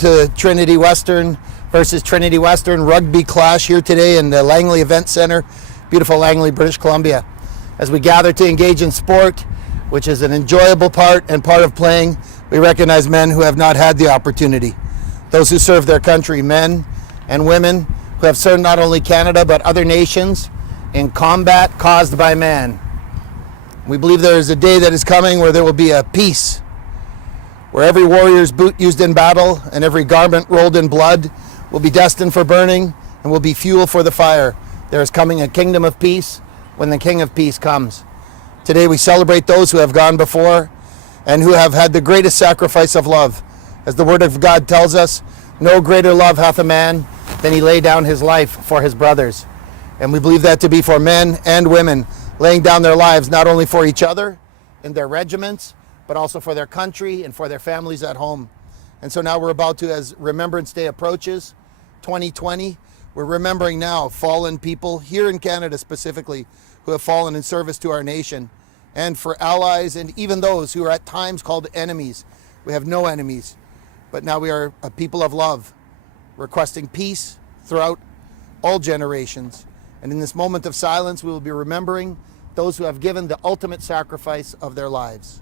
To Trinity Western versus Trinity Western rugby clash here today in the Langley Event Center, beautiful Langley, British Columbia. As we gather to engage in sport, which is an enjoyable part and part of playing, we recognize men who have not had the opportunity. Those who serve their country, men and women who have served not only Canada but other nations in combat caused by man. We believe there is a day that is coming where there will be a peace, where every warrior's boot used in battle and every garment rolled in blood will be destined for burning and will be fuel for the fire. There is coming a kingdom of peace when the King of Peace comes. Today we celebrate those who have gone before and who have had the greatest sacrifice of love. As the Word of God tells us, no greater love hath a man than he lay down his life for his brothers. And we believe that to be for men and women, laying down their lives not only for each other in their regiments, but also for their country and for their families at home. And so now we're about to, as Remembrance Day approaches, 2020, we're remembering now fallen people here in Canada specifically who have fallen in service to our nation, and for allies and even those who are at times called enemies. We have no enemies, but now we are a people of love, requesting peace throughout all generations. And in this moment of silence, we will be remembering those who have given the ultimate sacrifice of their lives.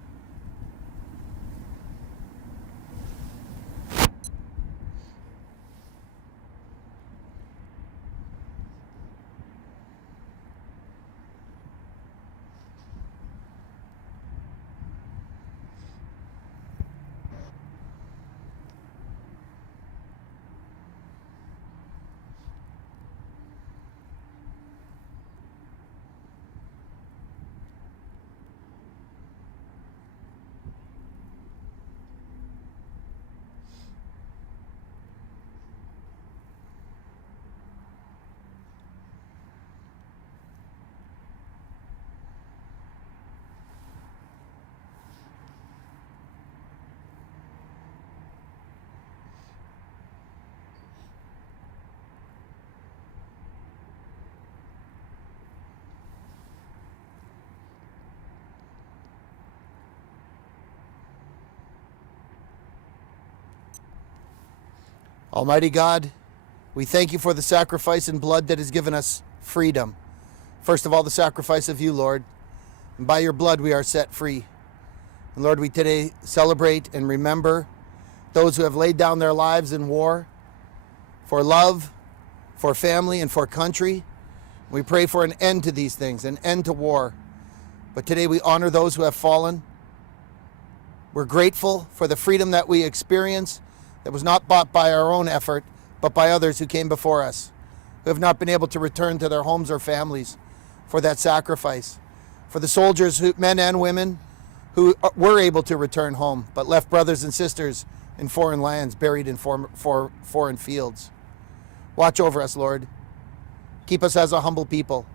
Almighty God, we thank you for the sacrifice and blood that has given us freedom. First of all, the sacrifice of you, Lord. And by your blood we are set free. And Lord, we today celebrate and remember those who have laid down their lives in war for love, for family, and for country. We pray for an end to these things, an end to war. But today we honor those who have fallen. We're grateful for the freedom that we experience that was not bought by our own effort, but by others who came before us, who have not been able to return to their homes or families for that sacrifice. For the soldiers, men and women, who were able to return home, but left brothers and sisters in foreign lands, buried in foreign fields. Watch over us, Lord. Keep us as a humble people.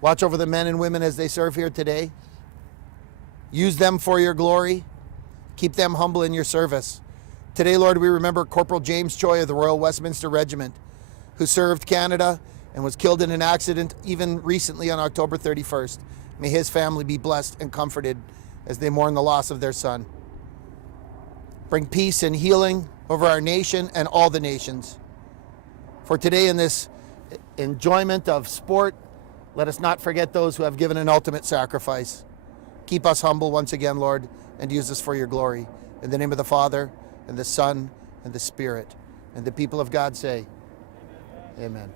Watch over the men and women as they serve here today. Use them for your glory. Keep them humble in your service. Today, Lord, we remember Corporal James Choi of the Royal Westminster Regiment, who served Canada and was killed in an accident even recently on October 31st. May his family be blessed and comforted as they mourn the loss of their son. Bring peace and healing over our nation and all the nations. For today, in this enjoyment of sport, let us not forget those who have given an ultimate sacrifice. Keep us humble once again, Lord, and use us for your glory. In the name of the Father, and the Son, and the Spirit. And the people of God say, Amen.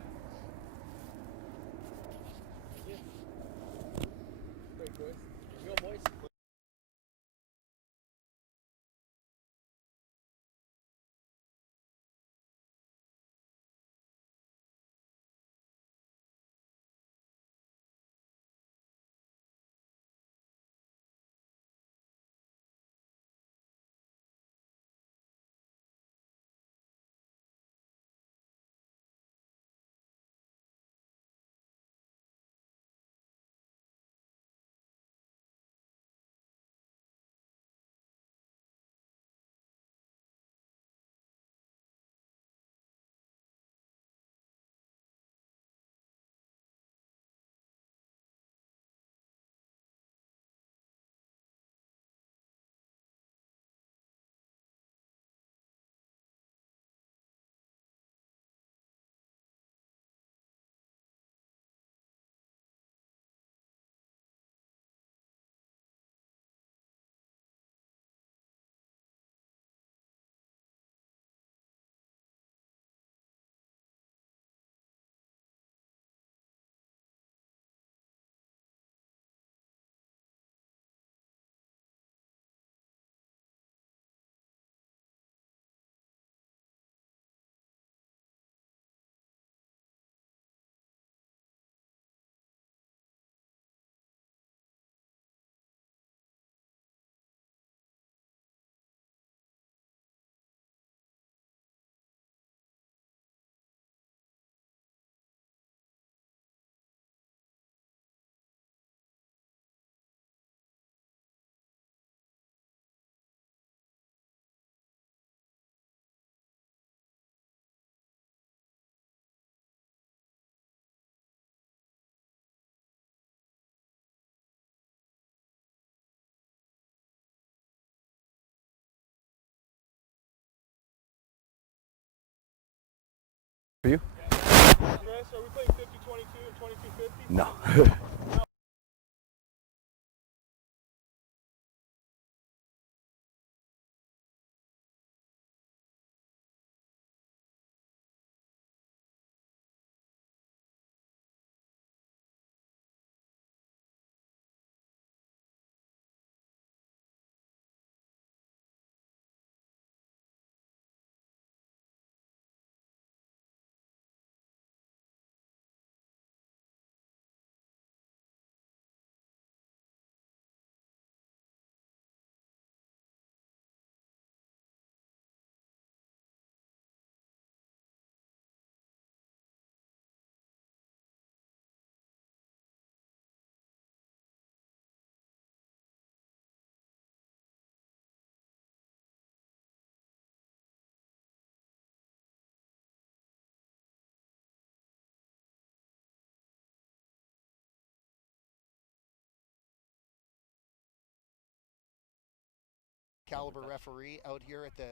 for you? Chris, are we playing 50-22 and 22-50? No. Caliber referee out here at the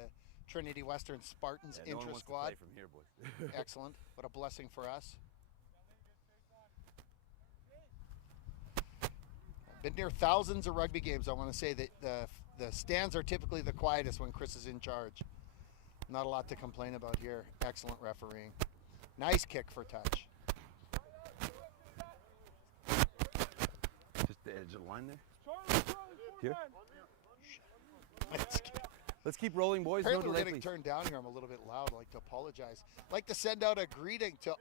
Trinity Western Spartans No one wants to play intrasquad. from here, boys. Excellent. What a blessing for us. I've been near thousands of rugby games. I want to say that the stands are typically the quietest when Chris is in charge. Not a lot to complain about here. Excellent refereeing. Nice kick for touch. Just the edge of the line there. Here. Let's keep rolling, boys. Apparently No we're delay, getting please. turned down here. I'm a little bit loud. I'd like to apologize. Like to send out a greeting to,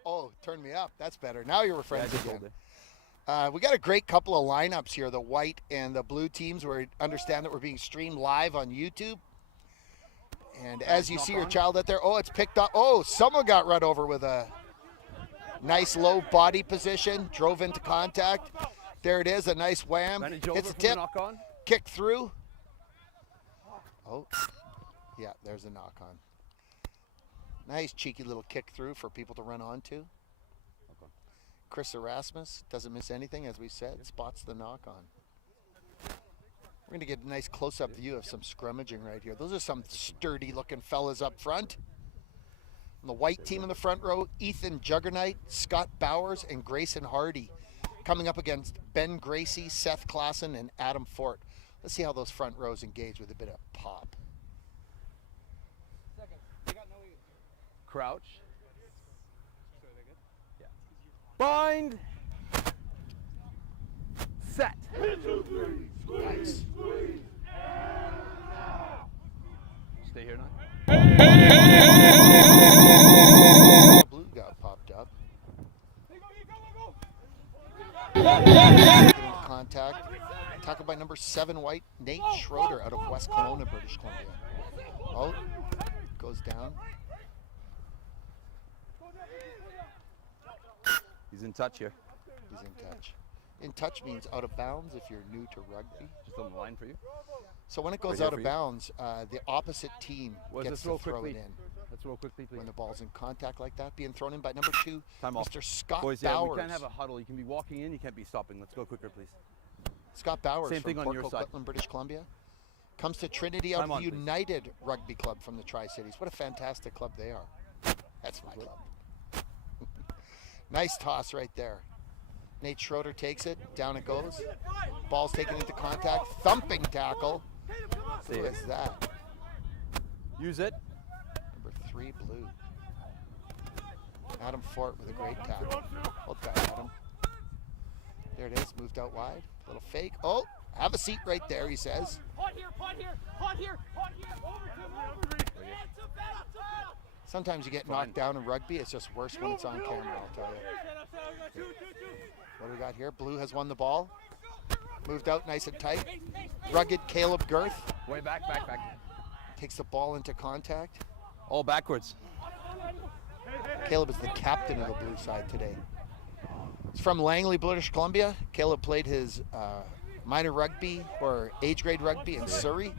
turn me up. That's better. Now you're friends just again. hold it. We got a great couple of lineups here, the white and the blue teams. We understand that we're being streamed live on YouTube. And as you see your child out there, it's picked up. Someone got run over with a nice low body position, drove into contact. There it is, a nice wham. Hits a tip, kick through. Yeah, there's a knock on. Nice cheeky little kick through for people to run onto. Chris Erasmus doesn't miss anything, as we said, spots the knock on. We're going to get a nice close-up view of some scrummaging right here. Those are some sturdy-looking fellas up front. On the white team in the front row, Ethan Juggernight, Scott Bowers, and Grayson Hardy. Coming up against Ben Gracie, Seth Klassen, and Adam Fort. Let's see how those front rows engage with a bit of pop. Crouch. Yeah. Bind. Set. Nice. Stay here now. Blue got popped up. Contact. Tackled by number 7 white, Nate Schroeder out of West Kelowna, British Columbia. Goes down. He's in touch here. He's in touch. In touch means out of bounds if you're new to rugby. Just on the line for you. So when it goes out of bounds, the opposite team gets to throw it in. Let's roll quickly, please. When the ball's in contact like that, being thrown in by number 2, Mr. Scott Boys, Bowers. we can't have a huddle. You can be walking in, you can't be stopping. Let's go quicker, please. Scott Bowers Same from thing on Port your Coquitlam, side. British Columbia. Comes to Trinity out of the United Rugby Club from the Tri-Cities. What a fantastic club they are. That's my club. Nice toss right there. Nate Schroeder takes it. Down it goes. Ball's taken into contact. Thumping tackle. Who is that? Use it. Number 3, blue. Adam Fort with a great tackle. Well done, Adam. There it is. Moved out wide. Little fake. Have a seat right there, he says. Sometimes you get knocked down in rugby. It's just worse when it's on camera, I'll tell you. What do we got here? Blue has won the ball. Moved out nice and tight. Rugged Caleb Girth. Way back. Takes the ball into contact. All backwards. Caleb is the captain of the blue side today. He's from Langley, British Columbia. Caleb played his minor rugby or age grade rugby in Surrey.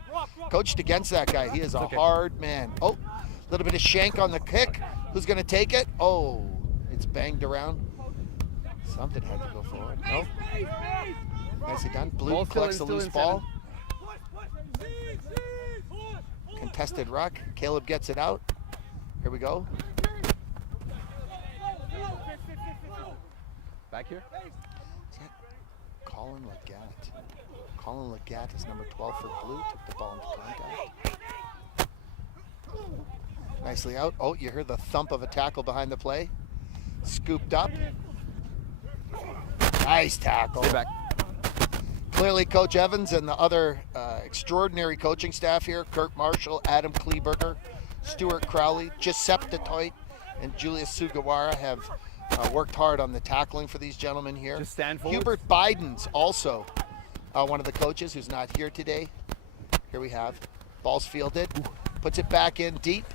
Coached against that guy. He is a hard man. Little bit of shank on the kick. Who's going to take it? It's banged around. Something had to go forward. Nope. Nicely done. Blue collects the loose ball. Contested ruck. Caleb gets it out. Here we go. Back here. Is that Colin Legatt? Colin Legatt is number 12 for blue. Took the ball into contact. Nicely out. Oh, you heard the thump of a tackle behind the play. Scooped up. Nice tackle. Stay back. Clearly, Coach Evans and the other extraordinary coaching staff here, Kurt Marshall, Adam Kleberger, Stuart Crowley, Giuseppe Toit, and Julius Sugawara have worked hard on the tackling for these gentlemen here. Just stand forward. Hubert Biden's also one of the coaches who's not here today. Here we have. Ball's fielded. Puts it back in deep.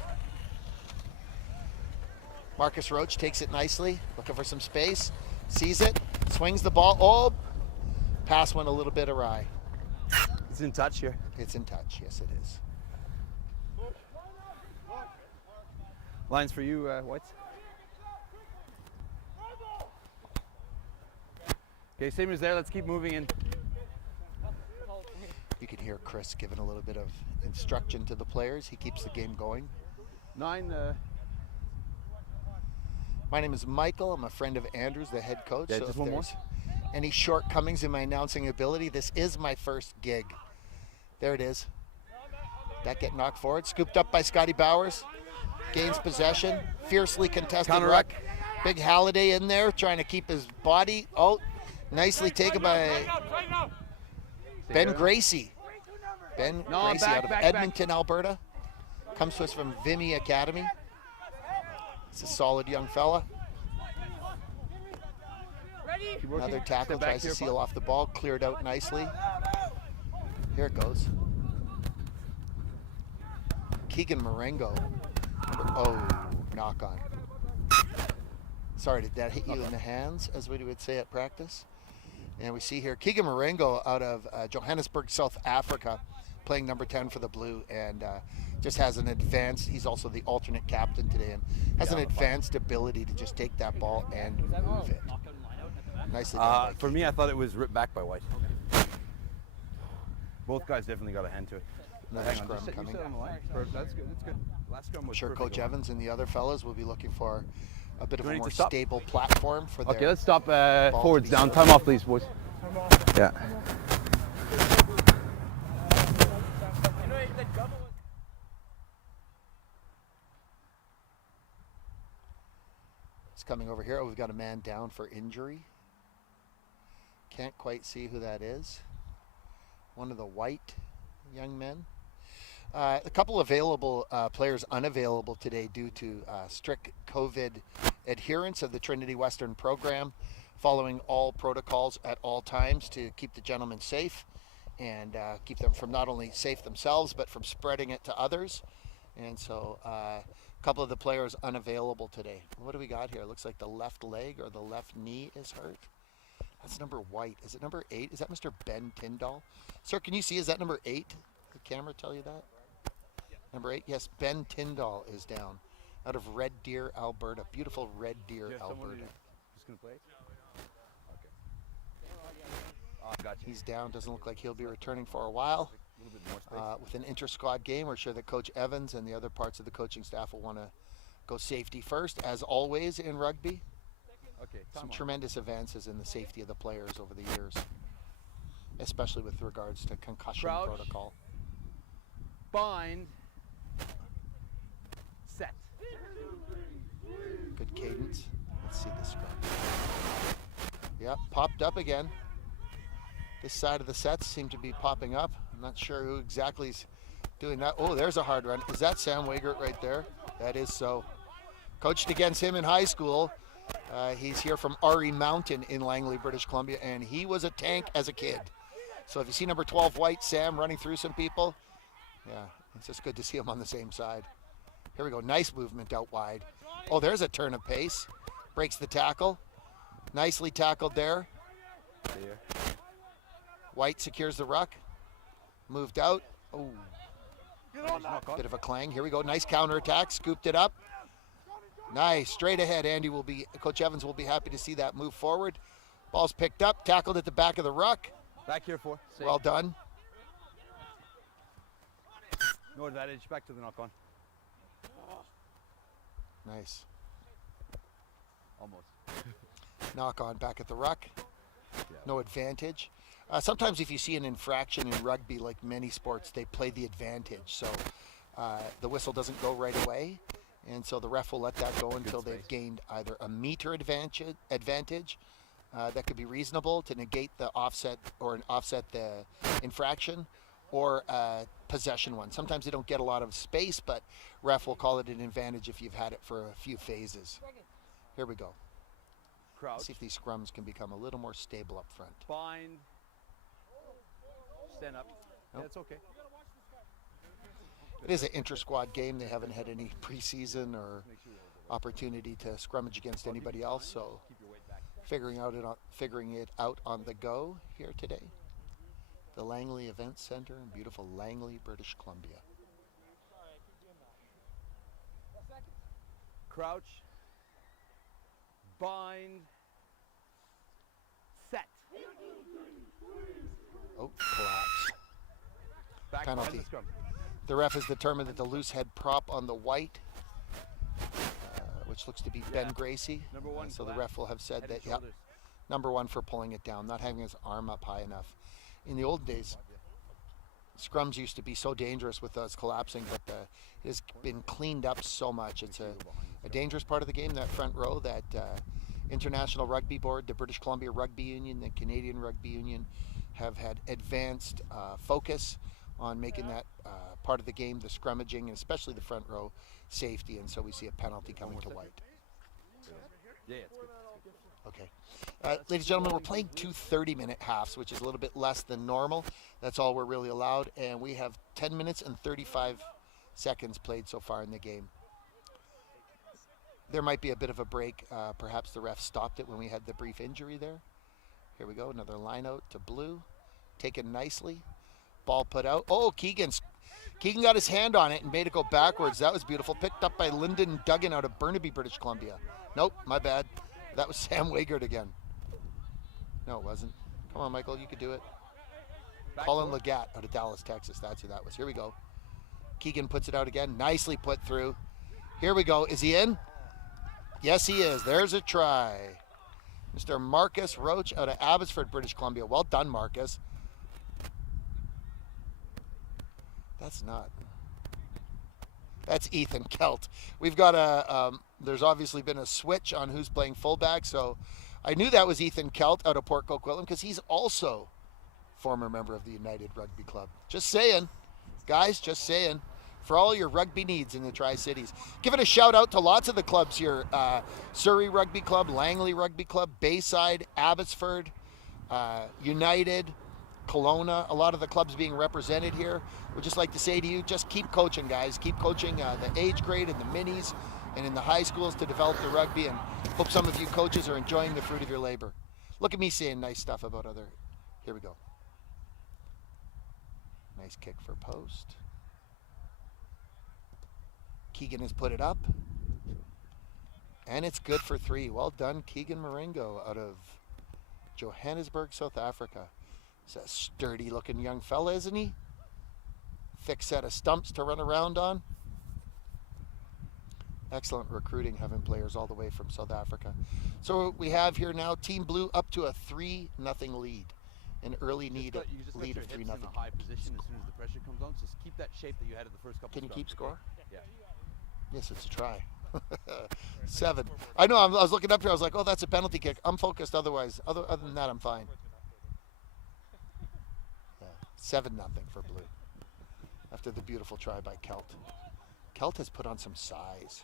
Marcus Roach takes it nicely. Looking for some space. Sees it. Swings the ball. Oh! Pass went a little bit awry. It's in touch here. It's in touch. Yes, it is. Lines for you, Whites. Okay, same as there. Let's keep moving in. You can hear Chris giving a little bit of instruction to the players. He keeps the game going. 9. My name is Michael. I'm a friend of Andrew's, the head coach. Yeah, so just if one more. there's any shortcomings in my announcing ability, this is my first gig. There it is. That get knocked forward. Scooped up by Scotty Bowers. Gains possession. Fiercely contested Counter ruck. ruck. Big Halliday in there trying to keep his body. Oh, nicely taken by Ben Gracie. Ben Gracie out of Edmonton, Alberta. Comes to us from Vimy Academy. It's a solid young fella. Another tackle, tries to seal off the ball, cleared out nicely. Here it goes. Keegan Marengo. Oh, knock on. Sorry, did that hit you in the hands, as we would say at practice? And we see here Keegan Marengo out of Johannesburg, South Africa, playing number 10 for the Blue, and just has an advanced, he's also the alternate captain today, and has an advanced ability to just take that ball and move it. Nicely done. For me, I thought it was ripped back by White. Both guys definitely got a hand to it. Another Hang on, scrum just sit, coming. you sit on the line. That's good. That's good. Last scrum I'm was sure perfect. Coach Evans and the other fellas will be looking for a bit of Do a we need more to stop? stable platform for their Okay, let's stop to forwards be down. served. Time off, please, boys. Yeah. It's coming over here. Oh, we've got a man down for injury. Can't quite see who that is. One of the white young men. A couple available players unavailable today due to strict COVID adherence of the Trinity Western program, following all protocols at all times to keep the gentlemen safe and keep them from not only safe themselves but from spreading it to others. And so a couple of the players unavailable today. What do we got here? It looks like the left leg or the left knee is hurt. That's number White. Is it number 8? Is that Mr. Ben Tyndall? Sir, can you see, is that number 8? Did the camera tell you that? Number 8? Yes, Ben Tyndall is down out of Red Deer, Alberta. Beautiful Red Deer, Alberta. Just gonna play. Okay. Oh, gotcha. He's down. Doesn't look like he'll be returning for a while. A little bit more space. With an inter-squad game, we're sure that Coach Evans and the other parts of the coaching staff will want to go safety first, as always in rugby. Okay. Some Time off. tremendous advances in the safety of the players over the years, especially with regards to concussion Crouch. protocol. Bind. Set. Good cadence. Let's see this scrum. Yep, popped up again. This side of the sets seem to be popping up. I'm not sure who exactly is doing that. Oh, there's a hard run. Is that Sam Wagert right there? That is so. Coached against him in high school. He's here from RE Mountain in Langley, British Columbia, and he was a tank as a kid. So if you see number 12 White, Sam running through some people, yeah, it's just good to see him on the same side. Here we go, nice movement out wide. Oh, there's a turn of pace. Breaks the tackle. Nicely tackled there. There. White secures the ruck. Moved out. Oh, Knock on. bit of a clang. Here we go, nice counterattack. Scooped it up. Nice, straight ahead. Coach Evans will be happy to see that move forward. Ball's picked up, tackled at the back of the ruck. Back here for. Safe. Well done. No advantage. Back to the knock on. Nice. Almost. Knock on back at the ruck. No advantage. Sometimes if you see an infraction in rugby, like many sports, they play the advantage. So the whistle doesn't go right away. And so the ref will let that go until they've gained either a meter advantage that could be reasonable to negate the offset or offset the infraction, or a possession one. Sometimes they don't get a lot of space, but ref will call it an advantage if you've had it for a few phases. Here we go. Crouch. Let's see if these scrums can become a little more stable up front. Bind. Stand up. Nope. Yeah, it's okay. It is an intra-squad game. They haven't had any preseason or opportunity to scrummage against anybody else, so Keep your weight back. figuring it out on the go here today. The Langley Event Center in beautiful Langley, British Columbia. Crouch. Bind. Set. Oh, collapse. Back Penalty. behind the scrum. The ref has determined that the loose head prop on the white, which looks to be Ben Gracie. Number one So the collapse. ref will have said Head that, and yep, shoulders. number one for pulling it down, not having his arm up high enough. In the old days, scrums used to be so dangerous with us collapsing, but it has been cleaned up so much. It's a dangerous part of the game, that front row, that International Rugby Board, the British Columbia Rugby Union, the Canadian Rugby Union have had advanced focus on making that part of the game, the scrummaging, and especially the front row safety, and so we see a penalty coming to white. Yeah, it's good. Okay. Ladies and gentlemen, we're playing two 30-minute halves, which is a little bit less than normal. That's all we're really allowed, and we have 10 minutes and 35 seconds played so far in the game. There might be a bit of a break. Perhaps the ref stopped it when we had the brief injury there. Here we go, another line out to blue. Taken nicely. Ball put out. Oh, Keegan got his hand on it and made it go backwards. That was beautiful. Picked up by Lyndon Duggan out of Burnaby, British Columbia. Nope, my bad. That was Sam Wagert again. No, it wasn't. Come on, Michael, you could do it. Colin Legat out of Dallas, Texas. That's who that was. Here we go. Keegan puts it out again. Nicely put through. Here we go. Is he in? Yes, he is. There's a try. Mr. Marcus Roach out of Abbotsford, British Columbia. Well done, Marcus. That's Ethan Kelt. We've got there's obviously been a switch on who's playing fullback, so I knew that was Ethan Kelt out of Port Coquitlam because he's also former member of the United Rugby Club. Just saying, guys, just saying. For all your rugby needs in the Tri-Cities. Give it a shout out to lots of the clubs here. Surrey Rugby Club, Langley Rugby Club, Bayside, Abbotsford, United, Kelowna, a lot of the clubs being represented here. We'd just like to say to you, just keep coaching, guys. Keep coaching the age grade and the minis and in the high schools to develop the rugby, and hope some of you coaches are enjoying the fruit of your labor. Look at me saying nice stuff about other. Here we go. Nice kick for post. Keegan has put it up. And it's good for 3. Well done, Keegan Marengo out of Johannesburg, South Africa. He's a sturdy-looking young fella, isn't he? Thick set of stumps to run around on. Excellent recruiting, having players all the way from South Africa. So we have here now Team Blue up to a 3-0 lead. An early lead of 3-0. In a high position as soon as the pressure comes on. Just keep that shape that you had in the first couple. Can you keep score? Yeah. Yes, it's a try. 7. I know, I was looking up here, I was like, oh, that's a penalty kick. I'm focused otherwise. Other than that, I'm fine. Yeah, 7-0 for Blue. After the beautiful try by Kelt. Kelt has put on some size.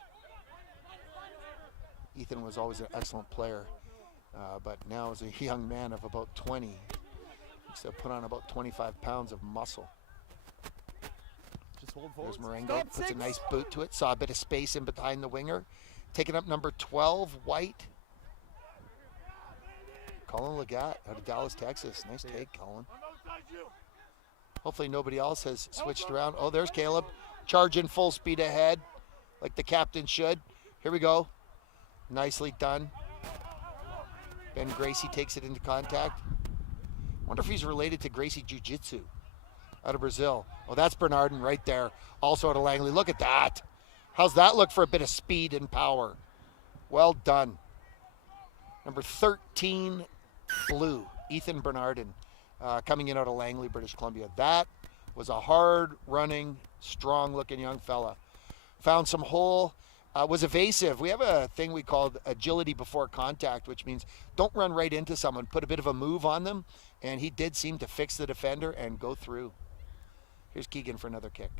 Ethan was always an excellent player, but now as a young man of about 20, he's put on about 25 pounds of muscle. There's Marengo, puts a nice boot to it, saw a bit of space in behind the winger. Taking up number 12, White. Colin Legat out of Dallas, Texas. Nice take, Colin. Hopefully nobody else has switched around. Oh, there's Caleb. Charging full speed ahead, like the captain should. Here we go. Nicely done. Ben Gracie takes it into contact. Wonder if he's related to Gracie Jiu-Jitsu out of Brazil. Oh, that's Bernardin right there. Also out of Langley. Look at that. How's that look for a bit of speed and power? Well done. Number 13, blue, Ethan Bernardin, coming in out of Langley, British Columbia. That was a hard-running, strong-looking young fella. Found some hole, was evasive. We have a thing we call agility before contact, which means don't run right into someone. Put a bit of a move on them, and he did seem to fix the defender and go through. Here's Keegan for another kick.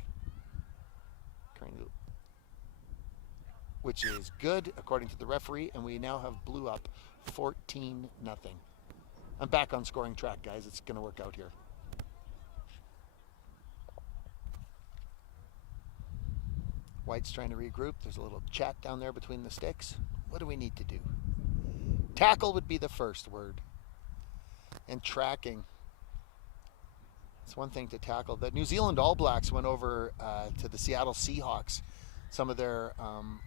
Which is good, according to the referee, and we now have blue up 14-0. I'm back on scoring track, guys. It's going to work out here. White's trying to regroup. There's a little chat down there between the sticks. What do we need to do? Tackle would be the first word. And tracking. It's one thing to tackle. The New Zealand All Blacks went over to the Seattle Seahawks. Some of their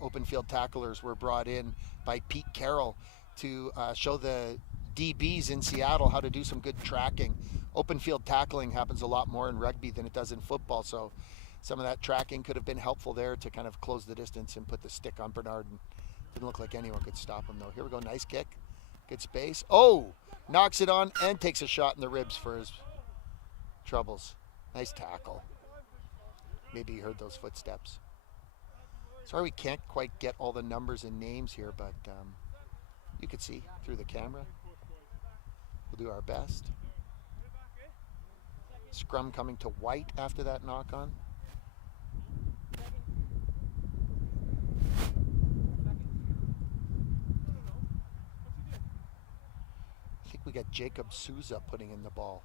open field tacklers were brought in by Pete Carroll to show the DBs in Seattle how to do some good tracking. Open field tackling happens a lot more in rugby than it does in football, so some of that tracking could have been helpful there to kind of close the distance and put the stick on Bernard. And didn't look like anyone could stop him, though. Here we go, nice kick. Good space. Oh, knocks it on and takes a shot in the ribs for his troubles. Nice tackle. Maybe he heard those footsteps. Sorry we can't quite get all the numbers and names here, but you could see through the camera. We'll do our best. Scrum coming to White after that knock-on. I think we got Jacob Souza putting in the ball.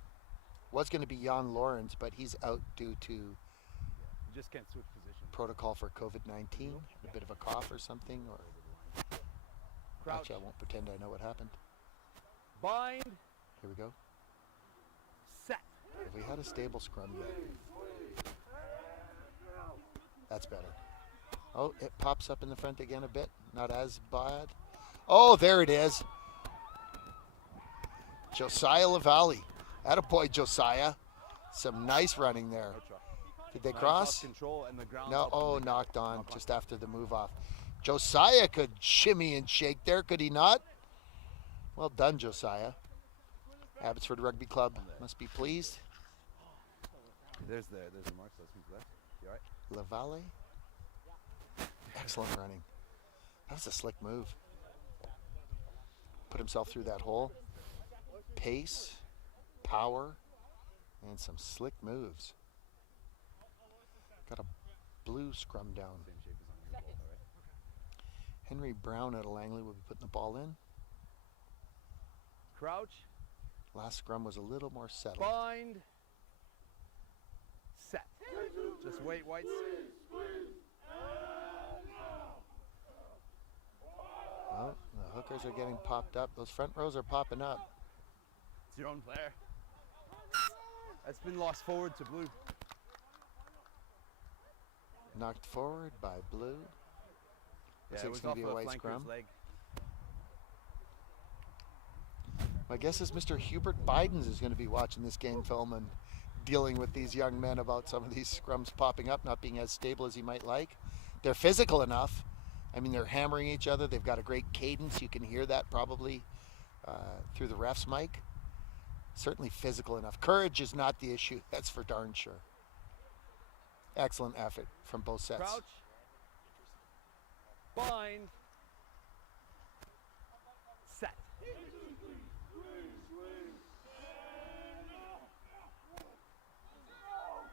Was going to be Jan Lawrence, but he's out due to Just can't switch position. protocol for COVID-19, a bit of a cough or something, or Crouch. actually I won't pretend I know what happened. Bind. Here we go. Set. Have we had a stable scrum yet? That's better. Oh, it pops up in the front again a bit. Not as bad. Oh, there it is. Josiah LaValle. Attaboy, Josiah. Some nice running there. Did they cross? Control and the ground. No, oh, knocked on just after the move off. Josiah could shimmy and shake there, could he not? Well done, Josiah. Abbotsford Rugby Club must be pleased. There's the mark. So who's left? You all right? LaValle. Excellent running. That was a slick move. Put himself through that hole. Pace, power, and some slick moves. Got a blue scrum down. Same shape as on your ball, all right? Henry Brown out of Langley will be putting the ball in. Crouch. Last scrum was a little more settled. Bind. Set. Just wait, Whites. Oh, the hookers are getting popped up. Those front rows are popping up. It's your own player. That's been lost forward to blue. Knocked forward by blue. Looks like it it's was going off to be a a white flanker's scrum. leg. My guess is Mr. Hubert Bidens is going to be watching this game film and dealing with these young men about some of these scrums popping up, not being as stable as he might like. They're physical enough. I mean, they're hammering each other. They've got a great cadence. You can hear that probably through the ref's mic. Certainly physical enough. Courage is not the issue. That's for darn sure. Excellent effort from both sets. Crouch. Bind. Set.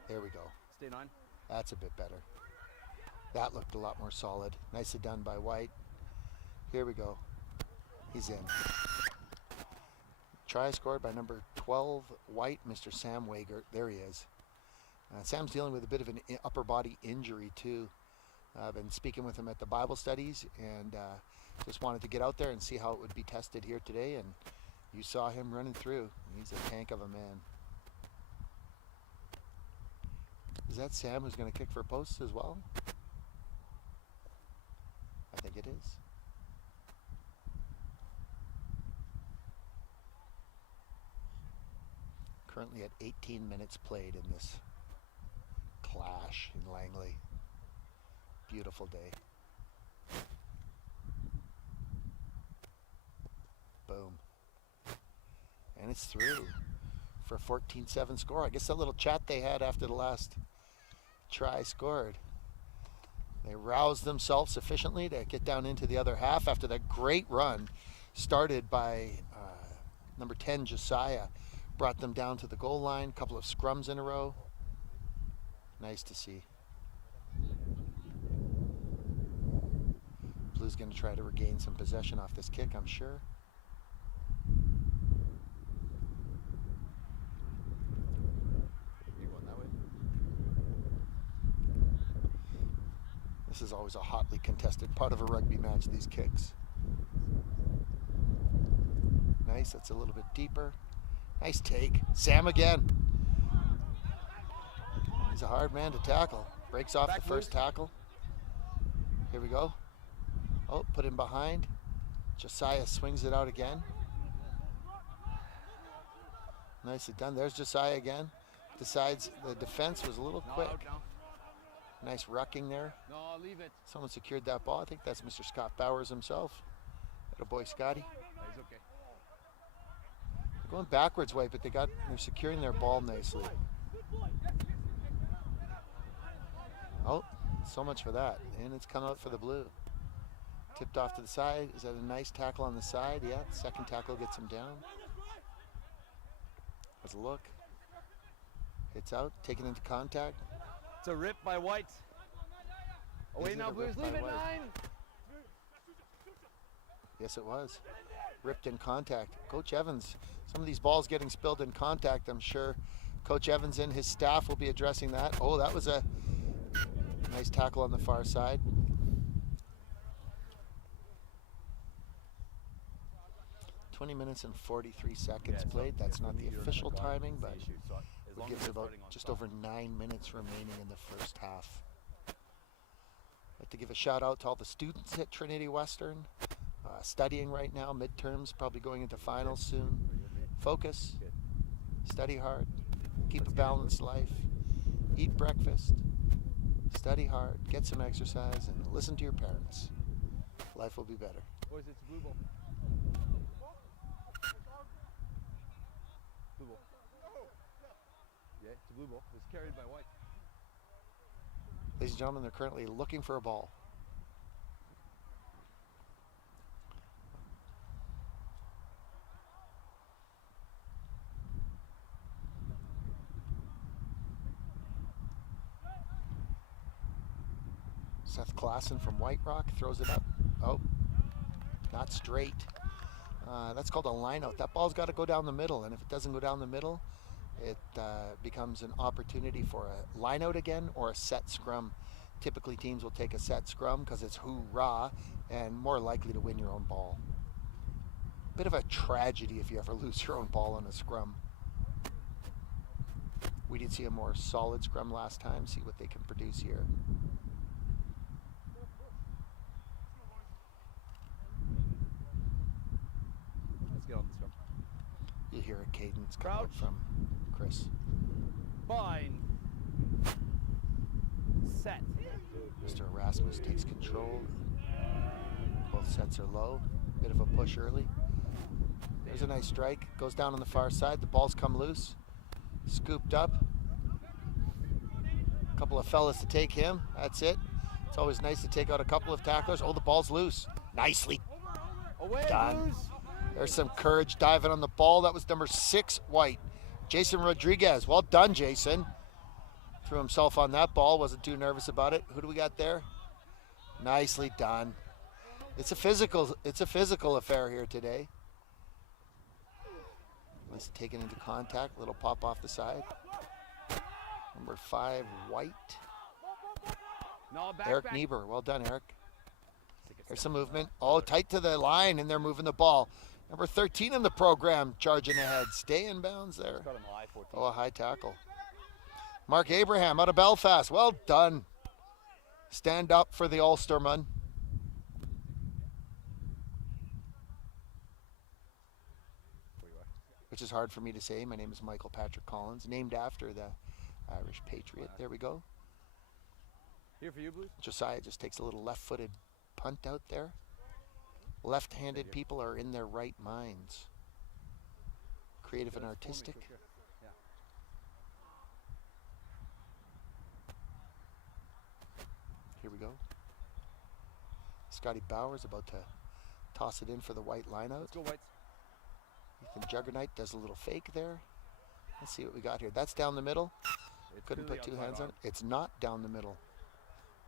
There we go. Stay 9. That's a bit better. That looked a lot more solid. Nicely done by White. Here we go. He's in. Try scored by number 12, White, Mr. Sam Wagert. There he is. Sam's dealing with a bit of an upper body injury too. I've been speaking with him at the Bible studies and just wanted to get out there and see how it would be tested here today, and you saw him running through. He's a tank of a man. Is that Sam who's going to kick for posts as well? I think it is. Currently at 18 minutes played in this clash in Langley. Beautiful day. Boom. And it's through for a 14-7 score. I guess that little chat they had after the last try scored. They roused themselves sufficiently to get down into the other half after that great run started by number 10, Josiah. Brought them down to the goal line, a couple of scrums in a row. Nice to see. Blue's going to try to regain some possession off this kick, I'm sure. You going that way? This is always a hotly contested part of a rugby match, these kicks. Nice, that's a little bit deeper. Nice take. Sam again. He's a hard man to tackle. Breaks off the first tackle. Here we go. Oh, put him behind. Josiah swings it out again. Nicely done. There's Josiah again. Decides the defense was a little quick. Nice rucking there. No, leave it. Someone secured that ball. I think that's Mr. Scott Bowers himself. Little boy Scotty. He's okay. They're going backwards way, but they're securing their ball nicely. Oh, so much for that. And it's come out for the Blue. Tipped off to the side. Is that a nice tackle on the side? Yeah, the second tackle gets him down. Let's look. Hits out, taken into contact. It's a rip by White. Away Isn't now, it a Blues. rip Leave by it, White? 9. Yes, it was. Ripped in contact. Coach Evans, some of these balls getting spilled in contact. I'm sure Coach Evans and his staff will be addressing that. Oh, that was a nice tackle on the far side. .20 and 43 seconds played. That's not the official timing, but it gives about just over 9 minutes remaining in the first half. I'd like to give a shout out to all the students at Trinity Western, studying right now, midterms, probably going into finals soon. Focus, study hard, keep a balanced life, eat breakfast, study hard, get some exercise, and listen to your parents. Life will be better. Boys, it's blue ball. Blue ball. Yeah, it's a blue ball. It's carried by White. Ladies and gentlemen, they're currently looking for a ball. Seth Klassen from White Rock throws it up. Oh, not straight. That's called a line out. That ball's got to go down the middle, and if it doesn't go down the middle, it becomes an opportunity for a line out again or a set scrum. Typically teams will take a set scrum because it's hoorah and more likely to win your own ball. Bit of a tragedy if you ever lose your own ball on a scrum. We did see a more solid scrum last time. See what they can produce here. Let's get on the scrum. You hear a cadence come out from Chris. Fine. Set. Mr. Erasmus takes control. Both sets are low. Bit of a push early. There's a nice strike. Goes down on the far side. The ball's come loose. Scooped up. A couple of fellas to take him. That's it. It's always nice to take out a couple of tacklers. Oh, the ball's loose. Nicely Away, done. Blues. There's some courage diving on the ball. That was number 6, White. Jason Rodriguez. Well done, Jason. Threw himself on that ball. Wasn't too nervous about it. Who do we got there? Nicely done. It's a physical affair here today. Let's take it into contact. Little pop off the side. Number 5, White. No, back, Eric back. Niebuhr. Well done, Eric. There's some movement. Oh, tight to the line, and they're moving the ball. Number 13 in the program, charging ahead. Stay in bounds there. Got him high, 14. Oh, a high tackle. Mark Abraham out of Belfast. Well done. Stand up for the Ulsterman. Which is hard for me to say. My name is Michael Patrick Collins, named after the Irish Patriot. There we go. Here for you, Blues. Josiah just takes a little left-footed punt out there. Left-handed people are in their right minds. Creative and artistic. Yeah. Here we go. Scotty Bowers about to toss it in for the white lineout. Let's go, Whites. Ethan Juggernight does a little fake there. Let's see what we got here. That's down the middle. It's Couldn't put clearly two hands on outside it. It's not down the middle.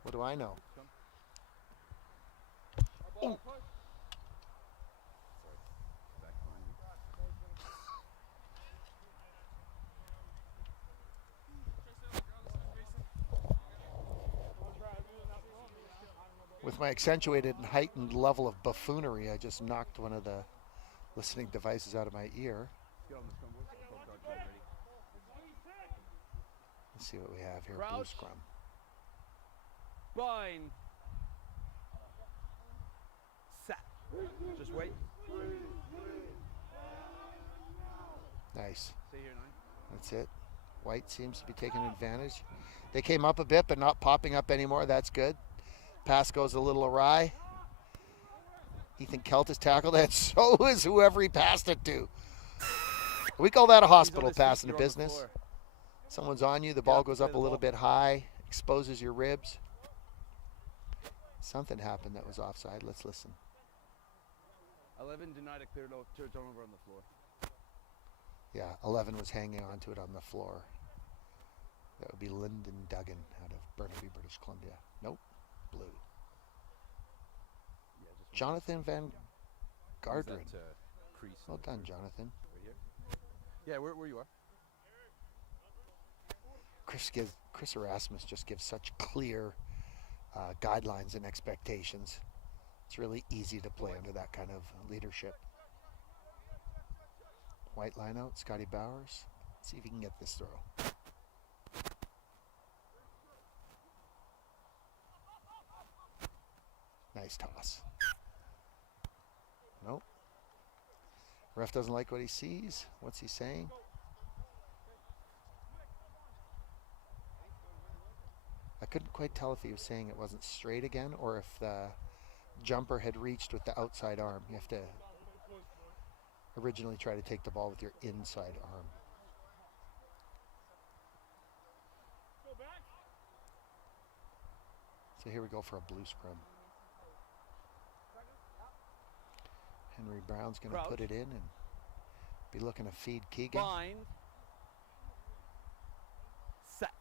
What do I know? Ball, Ooh. push. Sorry. Back behind you. With my accentuated and heightened level of buffoonery, I just knocked one of the listening devices out of my ear. Let's get on the scrum, boys. Both guards ready. Let's see what we have here. Blue Crouch. scrum. Bind. Set. Just wait. Nice. Stay here, 9. That's it. White seems to be taking advantage. They came up a bit, but not popping up anymore. That's good. Pass goes a little awry. Ethan Kelt is tackled, and so is whoever he passed it to. We call that a hospital pass in the business. Someone's on you, the ball goes up a little bit high, exposes your ribs. Something happened that was offside. Let's listen. 11 denied a clear turnover on the floor. Yeah, 11 was hanging on to it on the floor. That would be Lyndon Duggan out of Burnaby, British Columbia. Nope, blue. Yeah, just Jonathan Van Garderen. Crease. Well done, Jonathan. Right here. Yeah, where you are. Chris Erasmus just gives such clear guidelines and expectations. It's really easy to play under that kind of leadership. White line out, Scotty Bowers. See if he can get this throw. Nice toss. Nope. Ref doesn't like what he sees. What's he saying? I couldn't quite tell if he was saying it wasn't straight again or if the jumper had reached with the outside arm. You have to originally try to take the ball with your inside arm. So here we go for a blue scrum. Henry Brown's going to put it in and be looking to feed Keegan. Bind. Set.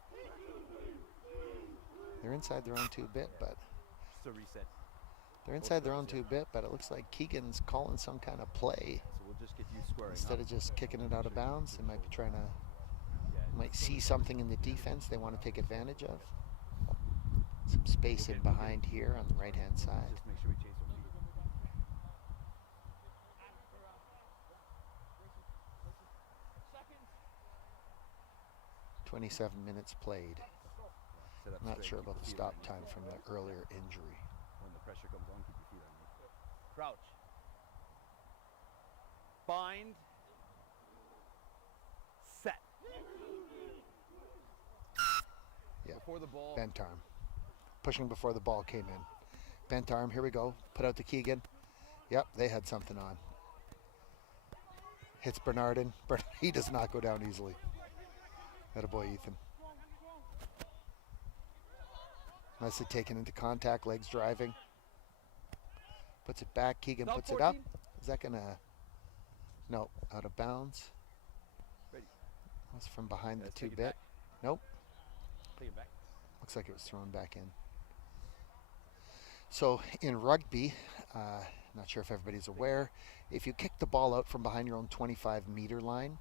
They're inside their own 2-bit, but Just a reset. they're inside their own 2-bit, but it looks like Keegan's calling some kind of play. So we'll just get you squaring Instead up. of just kicking it out of bounds, they might be trying to, Yeah, might see something in the defense they want to take advantage of. Some space in behind here on the right-hand side. just make sure we chase our feet. 27 minutes played. Set up I'm not straight, sure keep about your the feet stop underneath. time from the earlier injury. When the pressure comes on, keep your feet underneath. Crouch. Bind. Set. Yeah. Before the ball. Bent arm. Pushing before the ball came in. Bent arm, here we go. Put out to Keegan. Yep, they had something on. Hits Bernardin. He does not go down easily. Attaboy, Ethan. Nicely taken into contact, legs driving. Puts it back, Keegan Stop puts it up. 14. Is that gonna, no, out of bounds. Ready. That's from behind Let's the take it 2-bit. back. Nope, Take it back. looks like it was thrown back in. So in rugby, not sure if everybody's aware, if you kick the ball out from behind your own 25-meter line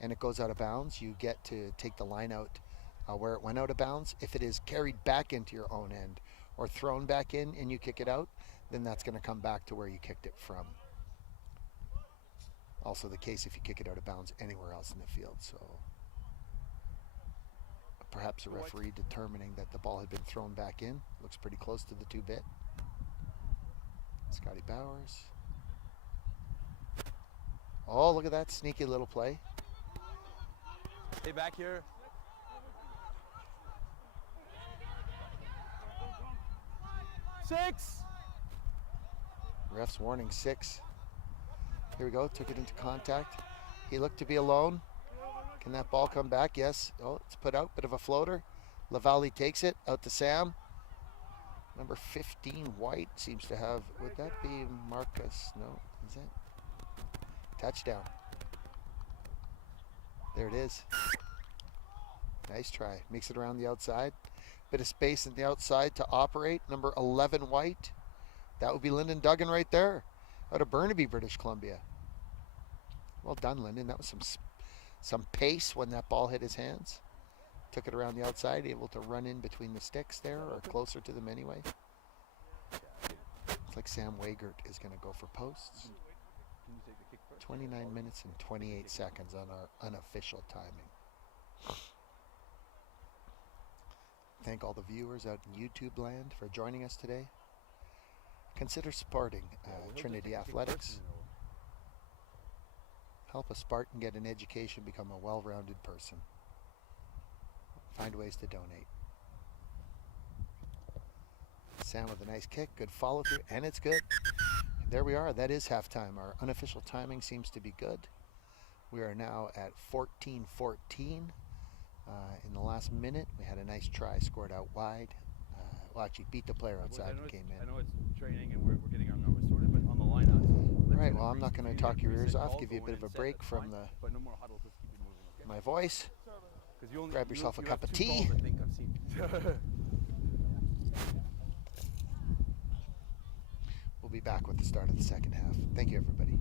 and it goes out of bounds, you get to take the line out where it went out of bounds. If it is carried back into your own end or thrown back in and you kick it out, then that's going to come back to where you kicked it from. Also the case if you kick it out of bounds anywhere else in the field. So perhaps a referee determining that the ball had been thrown back in. Looks pretty close to the 2-bit. Scotty Bowers. Oh, look at that sneaky little play. Stay back here. Six. Ref's warning 6. Here we go, took it into contact. He looked to be alone. Can that ball come back? Yes. Oh, it's put out, bit of a floater. Lavallee takes it, out to Sam. Number 15, White, seems to have, would that be Marcus? No, is it? Touchdown. There it is. Nice try. Makes it around the outside. Bit of space in the outside to operate. Number 11, White. That would be Lyndon Duggan right there, out of Burnaby, British Columbia. Well done, Lyndon. That was some pace when that ball hit his hands. Took it around the outside, able to run in between the sticks there, or closer to them anyway. Looks like Sam Wagert is going to go for posts. 29 minutes and 28 seconds on our unofficial timing. Thank all the viewers out in YouTube land for joining us today. Consider supporting Trinity Athletics. Help a Spartan get an education, become a well-rounded person. Find ways to donate. Sam with a nice kick, good follow through, and it's good. There we are, that is halftime. Our unofficial timing seems to be good. We are now at 14-14. In the last minute, we had a nice try, scored out wide. Well, actually beat the player outside and came in. I know it's training and we're getting our numbers sorted, but on the lineup. Right, well, I'm not going to talk your ears off, give you a bit of a break from but no more huddles, let's keep it moving, okay? my voice. Grab yourself a cup of tea. Calls, I think I've seen. We'll be back with the start of the second half. Thank you, everybody.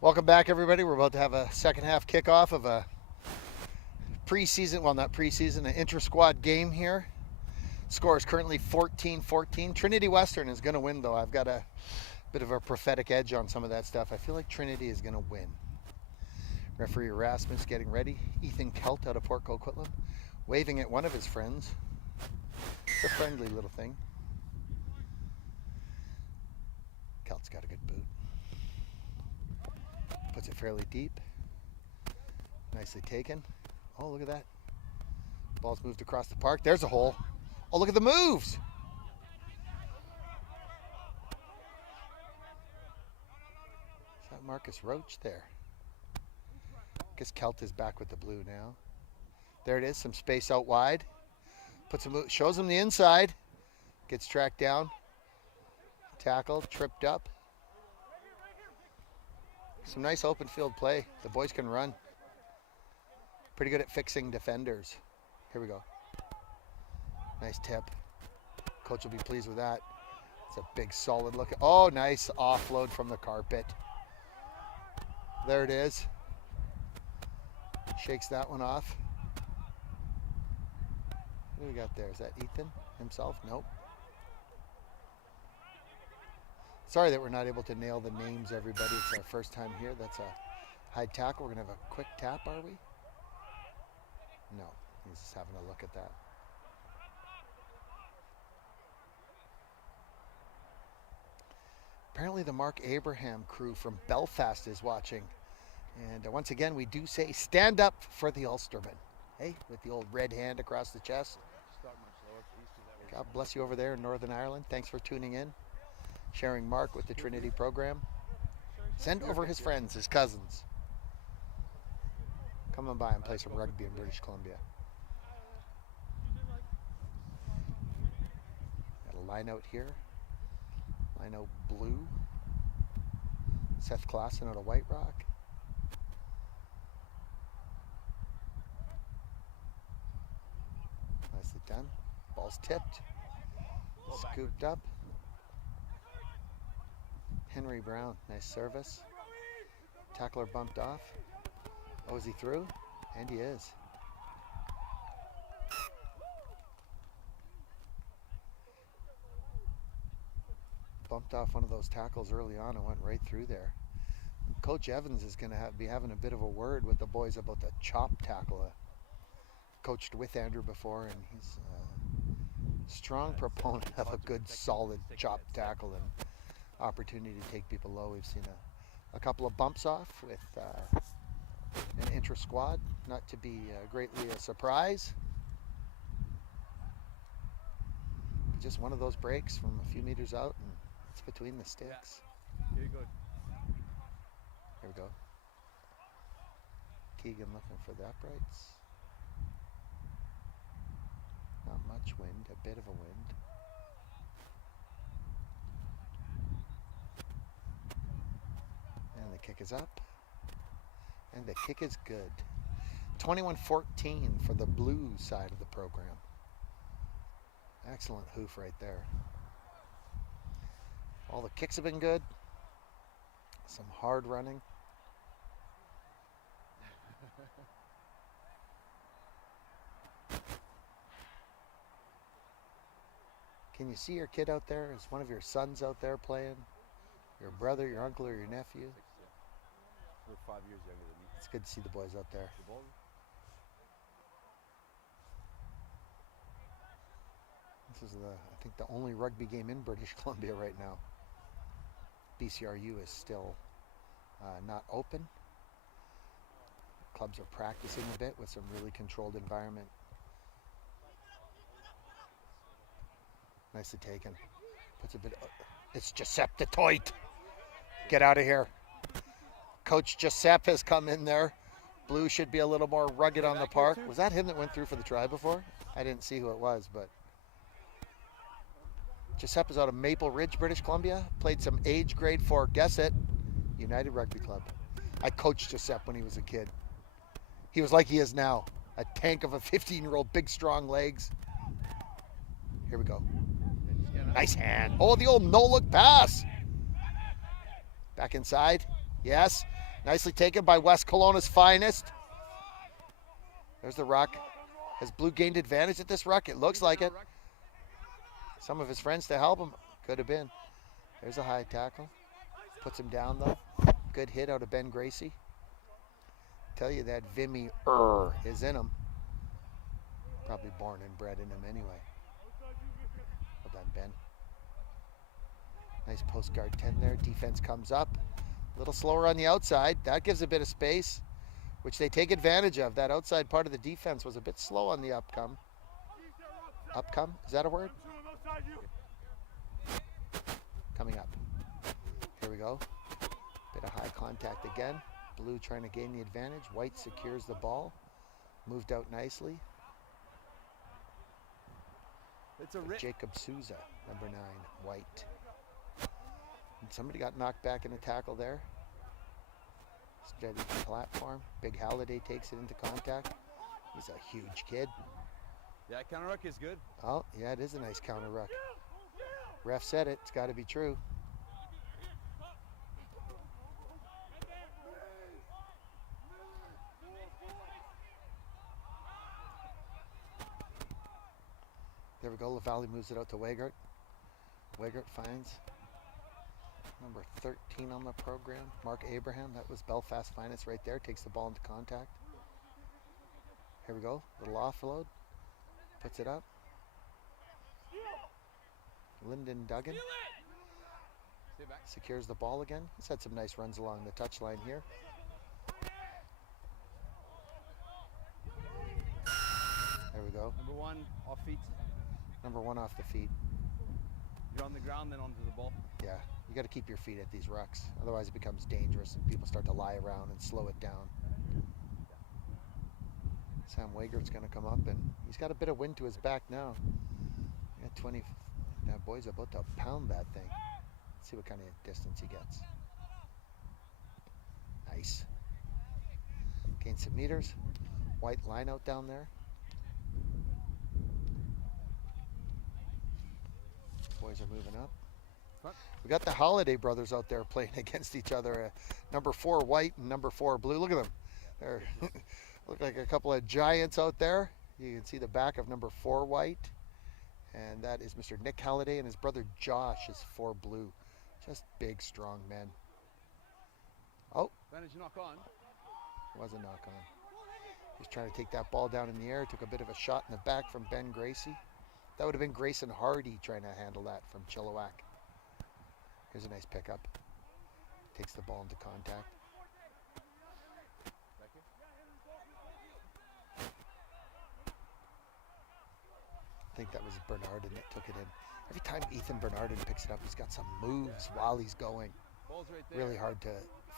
Welcome back, everybody. We're about to have a second half kickoff of a preseason, well, not preseason, an intra-squad game here. Score is currently 14-14. Trinity Western is going to win, though. I've got a bit of a prophetic edge on some of that stuff. I feel like Trinity is going to win. Referee Erasmus getting ready. Ethan Kelt out of Port Coquitlam, waving at one of his friends. It's a friendly little thing. Kelt's got a good boot. Puts it fairly deep. Nicely taken. Oh, look at that. Ball's moved across the park. There's a hole. Oh, look at the moves. Is that Marcus Roach there? Guess Kelt is back with the blue now. There it is, some space out wide. Puts him, shows him the inside. Gets tracked down. Tackled, tripped up. Some nice open field play. The boys can run. Pretty good at fixing defenders. Here we go. Nice tip. Coach will be pleased with that. It's a big solid look. Oh, nice offload from the carpet. There it is. Shakes that one off. What do we got there? Is that Ethan himself? Nope. Sorry that we're not able to nail the names, everybody. It's our first time here. That's a high tackle. We're going to have a quick tap, are we? No. He's just having a look at that. Apparently the Mark Abraham crew from Belfast is watching. And once again, we do say stand up for the Ulsterman. Hey, with the old red hand across the chest. God bless you over there in Northern Ireland. Thanks for tuning in. Sharing Mark with the Trinity program. Send over his friends, his cousins. Come on by and play some rugby in British Columbia. Got a line out here. Line out blue. Seth Claassen out of White Rock. Nicely done. Ball's tipped. Scooped up. Henry Brown, nice service. Tackler bumped off. Oh, is he through? And he is. Bumped off one of those tackles early on and went right through there. Coach Evans is going to be having a bit of a word with the boys about the chop tackle. Coached with Andrew before, and he's a strong proponent of a good, solid chop tackle and opportunity to take people low. We've seen a couple of bumps off with an intra-squad, not to be greatly a surprise. Just one of those breaks from a few meters out, and it's between the sticks. Here you go. Here we go. Keegan looking for the uprights. Not much wind, a bit of a wind. And the kick is up. And the kick is good. 21-14 for the blue side of the program. Excellent hoof right there. All the kicks have been good. Some hard running. Can you see your kid out there? Is one of your sons out there playing? Your brother, your uncle, or your nephew? We're 5 years younger than me. It's good to see the boys out there. This is I think the only rugby game in British Columbia right now. BCRU is still not open. Clubs are practicing a bit with some really controlled environment. Nicely taken. Puts a bit. It's Giuseppe Toit. Get out of here. Coach Giuseppe has come in there. Blue should be a little more rugged on the park. Was that him that went through for the try before? I didn't see who it was, but Giuseppe's out of Maple Ridge, British Columbia. Played some age grade 4, guess it, United Rugby Club. I coached Giuseppe when he was a kid. He was like he is now. A tank of a 15-year-old, big, strong legs. Here we go. Nice hand. Oh, the old no-look pass. Back inside. Yes. Nicely taken by West Kelowna's finest. There's the ruck. Has Blue gained advantage at this ruck? It looks like it. Some of his friends to help him. Could have been. There's a high tackle. Puts him down though. Good hit out of Ben Gracie. Tell you that Vimy is in him. Probably born and bred in him anyway. Well done, Ben. Nice post guard 10 there. Defense comes up. A little slower on the outside. That gives a bit of space, which they take advantage of. That outside part of the defense was a bit slow on the upcome. Upcome? Is that a word? Coming up. Here we go. Bit of high contact again. Blue trying to gain the advantage. White secures the ball. Moved out nicely. It's a Jacob Souza, number 9, White. And somebody got knocked back in a tackle there. Steady the platform. Big Halliday takes it into contact. He's a huge kid. Yeah, counter ruck is good. Oh, yeah, it is a nice counter ruck. Ref said it. It's got to be true. There we go. LaValle moves it out to Wegert. Wegert finds number 13 on the program, Mark Abraham. That was Belfast finest right there. Takes the ball into contact. Here we go. Little offload. Puts it up. Lyndon Duggan secures the ball again. He's had some nice runs along the touchline here. There we go. Number 1 off feet. Number 1 off the feet. You're on the ground, then onto the ball. Yeah, you got to keep your feet at these rucks. Otherwise it becomes dangerous and people start to lie around and slow it down. Sam Wagert's going to come up and he's got a bit of wind to his back now. Got 20. That boy's about to pound that thing. Let's see what kind of distance he gets. Nice. Gain some meters. White line out down there. Boys are moving up. We got the Holiday brothers out there playing against each other. Number 4 White and number 4 Blue. Look at them. They're look like a couple of giants out there. You can see the back of number 4 White. And that is Mr. Nick Halliday, and his brother Josh is 4 Blue. Just big, strong men. Oh. Advantage knock on. Was a knock on. He's trying to take that ball down in the air. Took a bit of a shot in the back from Ben Gracie. That would have been Grayson Hardy trying to handle that from Chilliwack. Here's a nice pickup. Takes the ball into contact. I think that was Bernardin that took it in. Every time Ethan Bernardin picks it up, he's got some moves while he's going. Ball's right there. Really hard to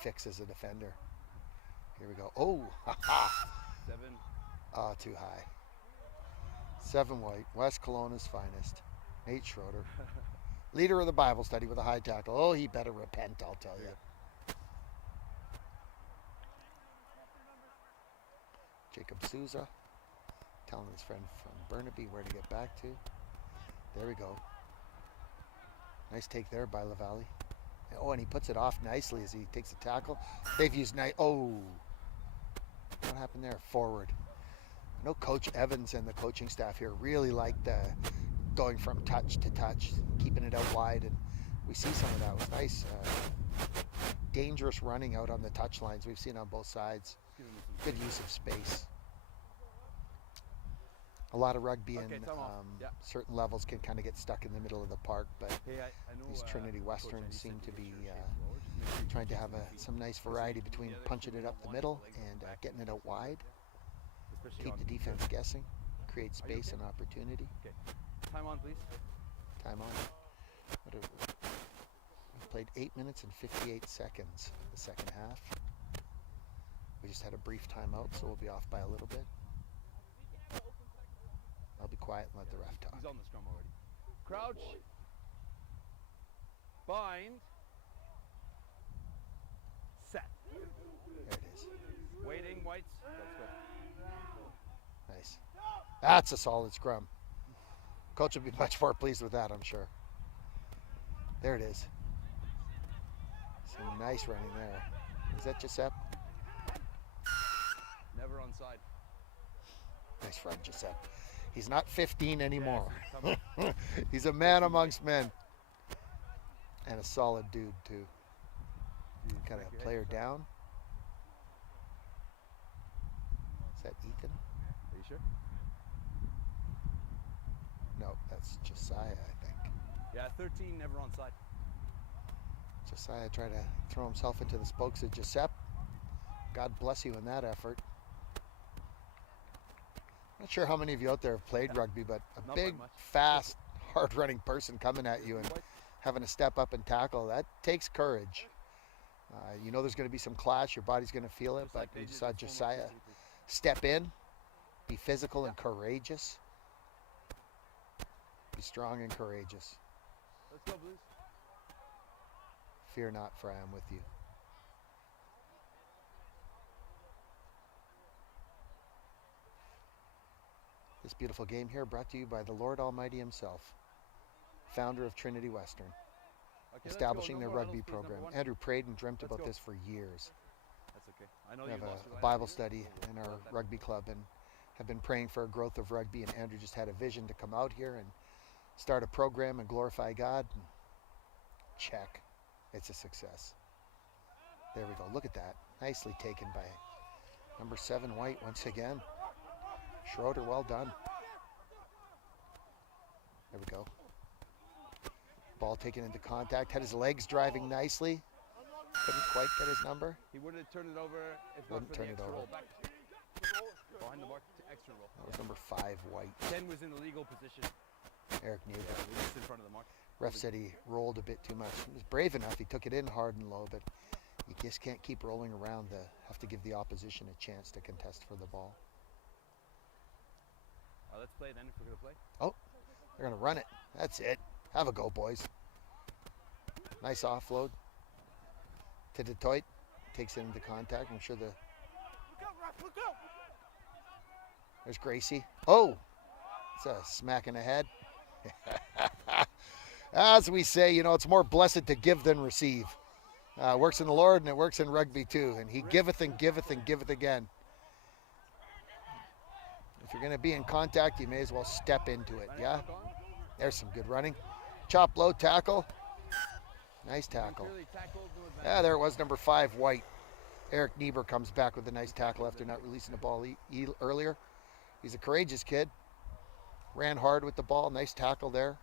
fix as a defender. Here we go. Oh, ha-ha. 7. Ah, too high. 7 White, West Kelowna's finest. Nate Schroeder. Leader of the Bible study with a high tackle. Oh, he better repent, I'll tell you. Jacob Souza. Telling his friend from Burnaby where to get back to. There we go. Nice take there by LaValle. Oh, and he puts it off nicely as he takes a tackle. They've used nice. Oh, what happened there? Forward. I know Coach Evans and the coaching staff here really like the going from touch to touch, keeping it out wide, and we see some of that. It was nice, dangerous running out on the touch lines we've seen on both sides. Good use of space. A lot of rugby in certain levels can kind of get stuck in the middle of the park, but these Trinity Western seem to be trying to have some nice variety between punching it up the middle and getting it out wide. Keep the defense guessing, create space and opportunity. Okay. Time on, please. Time on. We've played 8 minutes and 58 seconds the second half. We just had a brief timeout, so we'll be off by a little bit. I'll be quiet and let the ref talk. He's on the scrum already. Crouch. Bind. Set. There it is. Waiting, Whites. Let's go. Nice. That's a solid scrum. Coach will be much more pleased with that, I'm sure. There it is. Some nice running there. Is that Giuseppe? Never onside. Nice run, Giuseppe. He's not 15 anymore. Yeah, He's a man amongst men. And a solid dude, too. Kind of player down. Is that Ethan? Are you sure? No, that's Josiah, I think. Yeah, 13, never onside. Josiah tried to throw himself into the spokes of Giuseppe. God bless you in that effort. Not sure how many of you out there have played rugby, but a Not big, by much. fast, hard-running person coming at you and having to step up and tackle, that takes courage. You know there's going to be some clash. Your body's going to feel it, Just but like they you did saw with Josiah former Patriots. step in, be physical and courageous. Be strong and courageous. Let's go, Blues. Fear not, for I am with you. This beautiful game here brought to you by the Lord Almighty himself, founder of Trinity Western, Okay, let's establishing go. their No more rugby huddles, please, number program. one. Andrew prayed and dreamt Let's about go. this for years. That's okay. I know We you have lost your a line Bible here. study in our About that. rugby club and have been praying for a growth of rugby, and Andrew just had a vision to come out here and start a program and glorify God. And check. It's a success. There we go. Look at that. Nicely taken by number 7 White once again. Schroeder, well done. There we go. Ball taken into contact. Had his legs driving nicely. Couldn't quite get his number. He wouldn't have turned it over if not Wouldn't for turn the it extra over. roll. Back behind the mark to extra roll. That was number 5 White. 10 was in the legal position. Eric Newberg. Yeah, just in front of the mark. Ref said he rolled a bit too much. He was brave enough. He took it in hard and low, but you just can't keep rolling around. Have to give the opposition a chance to contest for the ball. Let's play then if we're going to play. Oh, they're going to run it. That's it. Have a go, boys. Nice offload to Detroit. Takes it into contact. I'm sure there's Gracie. Oh, it's a smack in the head. As we say, you know, it's more blessed to give than receive. It works in the Lord and it works in rugby too. And he giveth and giveth and giveth again. If you're going to be in contact, you may as well step into it, yeah? There's some good running. Chop low tackle. Nice tackle. Yeah, there it was, number 5 White. Eric Niebuhr comes back with a nice tackle after not releasing the ball earlier. He's a courageous kid. Ran hard with the ball. Nice tackle there.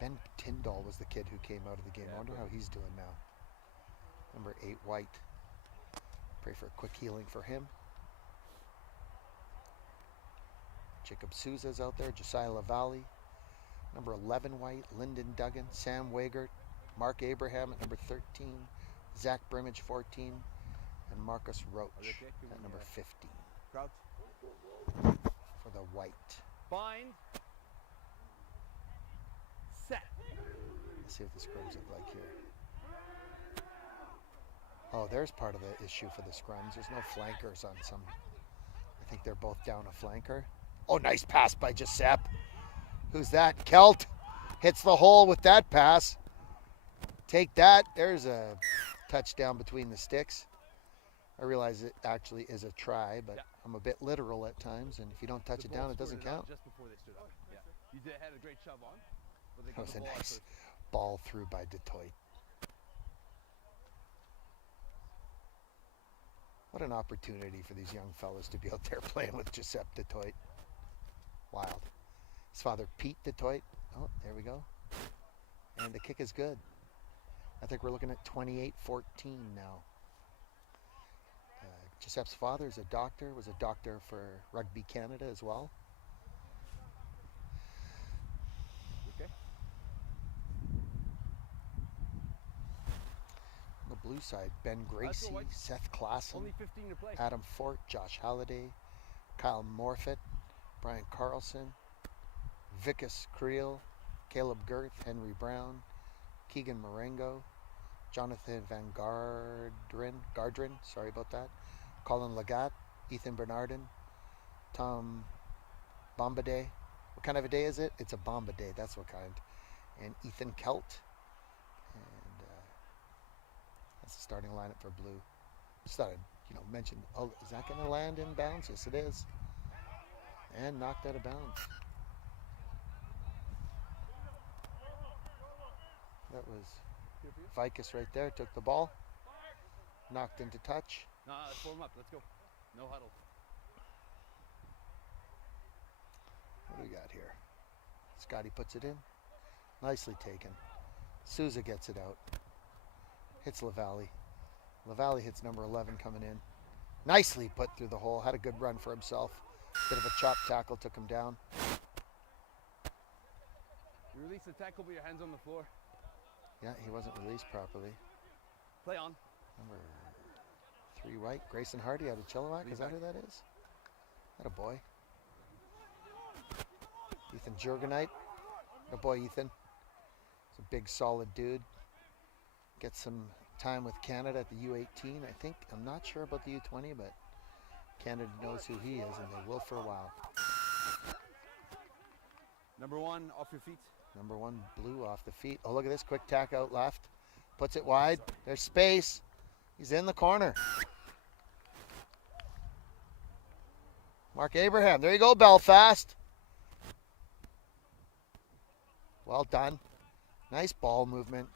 Ben Tyndall was the kid who came out of the game. I wonder how he's doing now. Number 8 White. Pray for a quick healing for him. Jacob Souza's out there. Josiah LaValle. Number 11 White. Lyndon Duggan. Sam Wagert. Mark Abraham at number 13. Zach Brimage 14. And Marcus Roach at number 15. Crouch. For the White. Bind. Set. Let's see what the scrums look like here. Oh, there's part of the issue for the scrums. There's no flankers on some. I think they're both down a flanker. Oh, nice pass by Giuseppe. Who's that? Kelt hits the hole with that pass. Take that. There's a touchdown between the sticks. I realize it actually is a try, but I'm a bit literal at times, and if you don't touch it down, it doesn't count. Just before they stood up. Yeah. You had a great shove on. But they That got was the a ball out nice first. ball through by Detroit. What an opportunity for these young fellas to be out there playing with Giuseppe Detroit. Wild. His father, Pete Detroit. Oh, there we go. And the kick is good. I think we're looking at 28-14 now. Giuseppe's father is a doctor, was a doctor for Rugby Canada as well. Okay. On the blue side, Ben Gracie, White. Seth Klassen, Only 15 to play. Adam Fort, Josh Halliday, Kyle Morfitt, Brian Carlson, Vicus Creel, Caleb Girth, Henry Brown, Keegan Marengo, Jonathan Van Gardrin, sorry about that, Colin Lagat, Ethan Bernardin, Tom Bombadé, What kind of a day is it? It's a Bomba day. That's what kind. And Ethan Kelt. And that's the starting lineup for blue. Just thought I'd mention. Oh, is that going to land in bounds? Yes, it is. And knocked out of bounds. That was Vicus right there. Took the ball. Knocked into touch. No, let's form up. Let's go. No huddle. What do we got here? Scotty puts it in. Nicely taken. Souza gets it out. Hits LaValle. LaValle hits number 11 coming in. Nicely put through the hole. Had a good run for himself. Bit of a chop tackle took him down. You release the tackle with your hands on the floor. Yeah, he wasn't released properly. Play on. Number 3 white. Grayson Hardy out of Chilliwack. Is that who that is? That a boy. Ethan Jurgenite. A boy, Ethan. He's a big, solid dude. Gets some time with Canada at the U18, I think. I'm not sure about the U20, but Canada knows who he is, and they will for a while. Number 1, off your feet. Number 1, blue off the feet. Oh, look at this. Quick tack out left. Puts it wide. There's space. He's in the corner. Mark Abraham. There you go, Belfast. Well done. Nice ball movement.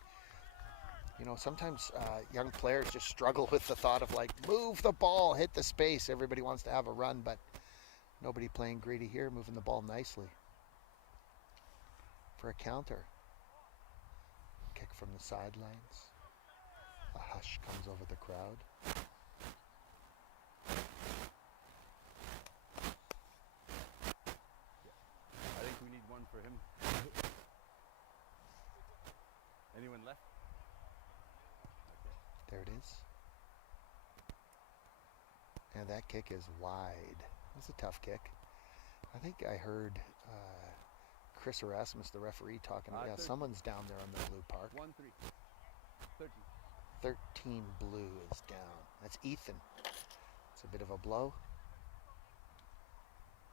Sometimes young players just struggle with the thought of move the ball, hit the space. Everybody wants to have a run, but nobody playing greedy here, moving the ball nicely. For a counter. Kick from the sidelines. A hush comes over the crowd. I think we need one for him. Anyone left? There it is. And that kick is wide. That's a tough kick. I think I heard Chris Erasmus, the referee, talking about, someone's down there on the blue park. 1-3. 13. 13 blue is down. That's Ethan. It's a bit of a blow.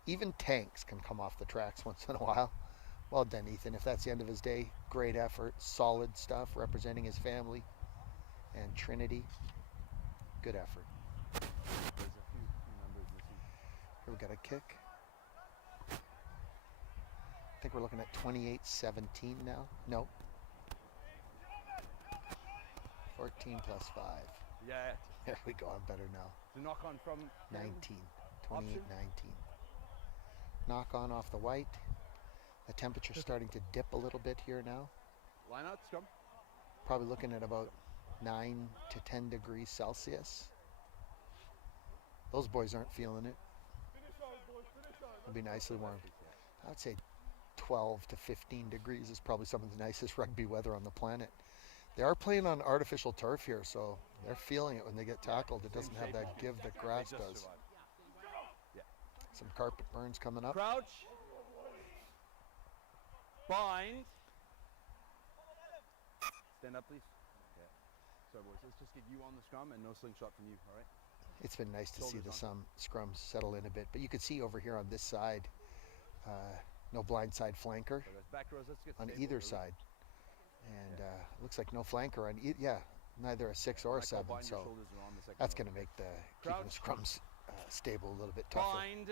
Even tanks can come off the tracks once in a while. Well done, Ethan. If that's the end of his day, great effort. Solid stuff, representing his family and Trinity. Good effort. There's a few numbers missing. Here we got a kick. I think we're looking at 28-17 now. No. 14 plus 5. Yeah. There we go. I'm better now. The knock on from 19. 28-19. Knock on off the white. The temperature's starting to dip a little bit here now. Line out, scrum. Probably looking at about 9 to 10 degrees Celsius. Those boys aren't feeling it. It'll be nicely warm. I would say 12 to 15 degrees is probably some of the nicest rugby weather on the planet. They are playing on artificial turf here, so they're feeling it when they get tackled. It doesn't have that give that grass does. Yeah. Some carpet burns coming up. Crouch. Bind. Stand up, please. Yeah. Sorry, boys. Let's just get you on the scrum and no slingshot from you, all right? It's been nice to see Shoulders some scrums settle in a bit, but you can see over here on this side, no blindside flanker So that's back rows. Let's get on stable, either really. side, and looks like no flanker on neither a 6 or a When I call 7. bind, your So shoulders are on the second that's row. going to make keeping the scrums stable a little bit tougher. Bind.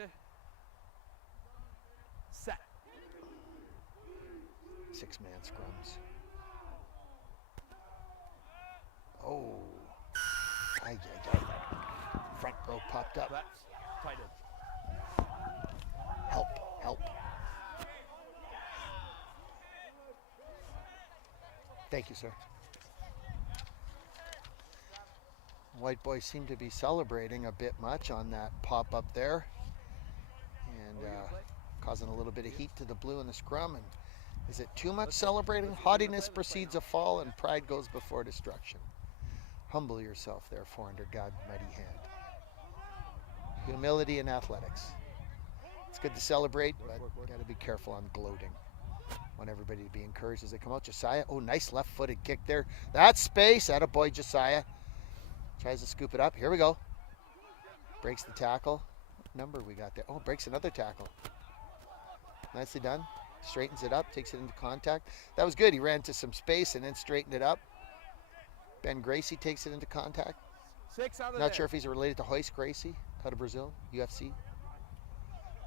Set. 6-man scrums. Oh, ay. Front row popped up. Collapse. Tight end. Help. Thank you, sir. White boys seem to be celebrating a bit much on that pop up there, and causing a little bit of heat to the blue in the scrum. And is it too much celebrating? Haughtiness precedes a fall, and pride goes before destruction. Humble yourself, therefore, under God's mighty hand. Humility in athletics. It's good to celebrate, but you got to be careful on gloating. Want everybody to be encouraged as they come out. Josiah, oh, nice left-footed kick there. That's space. Attaboy, Josiah. Tries to scoop it up. Here we go. Breaks the tackle. What number we got there? Oh, breaks another tackle. Nicely done. Straightens it up, takes it into contact. That was good. He ran to some space and then straightened it up. Ben Gracie takes it into contact. 6 out of Not sure if he's related to Royce Gracie out of Brazil, UFC.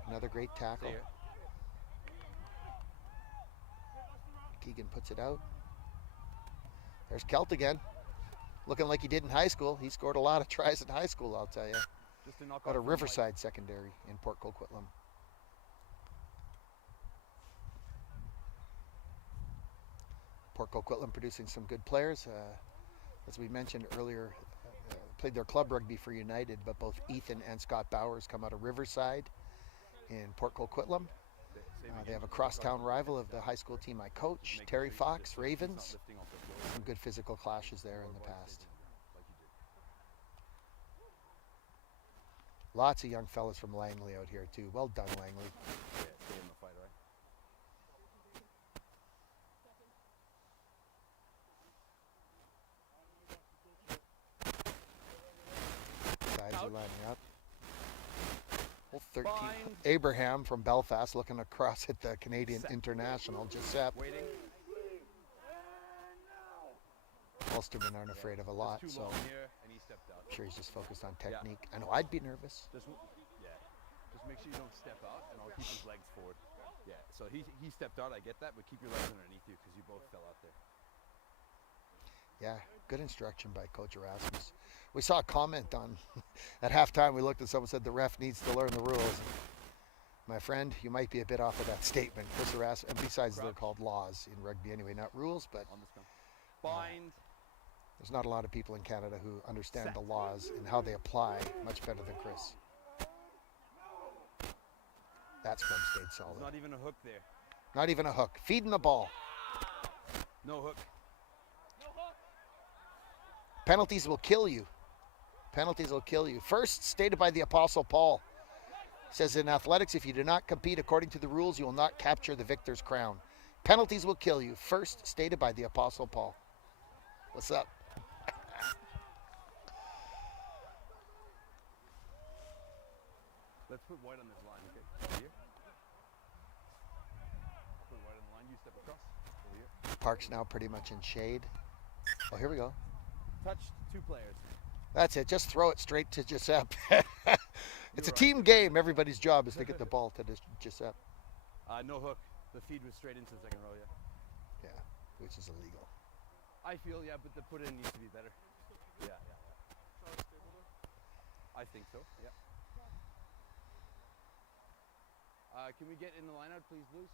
Another great tackle. Keegan puts it out. There's Kelt again. Looking like he did in high school. He scored a lot of tries in high school, I'll tell you. Just a knock Out off of Riverside Secondary in Port Coquitlam. Port Coquitlam producing some good players. As we mentioned earlier, played their club rugby for United, but both Ethan and Scott Bowers come out of Riverside in Port Coquitlam. They have a crosstown rival of the high school team I coach, Terry Fox, Ravens. Some good physical clashes there in the past. Lots of young fellas from Langley out here too. Well done, Langley. Yeah, stay in the fight, right? Sides are lining up. Well, 13. Abraham from Belfast looking across at the Canadian International. Giuseppe. Waiting. Ulstermen aren't afraid of a lot, so I'm sure he's just focused on technique. I know I'd be nervous. Just make sure you don't step out, and I'll keep his legs forward. Yeah, so he stepped out, I get that, but keep your legs underneath you because you both fell out there. Yeah, good instruction by Coach Erasmus. We saw a comment on, at halftime we looked at someone said the ref needs to learn the rules. My friend, you might be a bit off of that statement. Coach Erasmus, and besides they're called laws in rugby anyway, not rules, but On this one. Bind. there's not a lot of people in Canada who understand the laws and how they apply much better than Chris. That's from stayed solid. There's not even a hook there. Not even a hook. Feeding the ball. No hook. Penalties will kill you. Penalties will kill you. First, stated by the Apostle Paul. Says in athletics, if you do not compete according to the rules, you will not capture the victor's crown. Penalties will kill you. First, stated by the Apostle Paul. What's up? Let's put White on this line, okay? Over here. I'll put White on the line. You step across. Over here. Park's now pretty much in shade. Oh, here we go. Touch 2 players. That's it. Just throw it straight to Giuseppe. It's a team game. Everybody's job is to get the ball to Giuseppe. No hook. The feed was straight into the second row, yeah. Yeah, which is illegal. I feel, yeah, but the put in needs to be better. Yeah. I think so, yeah. Can we get in the line out, please, Blues?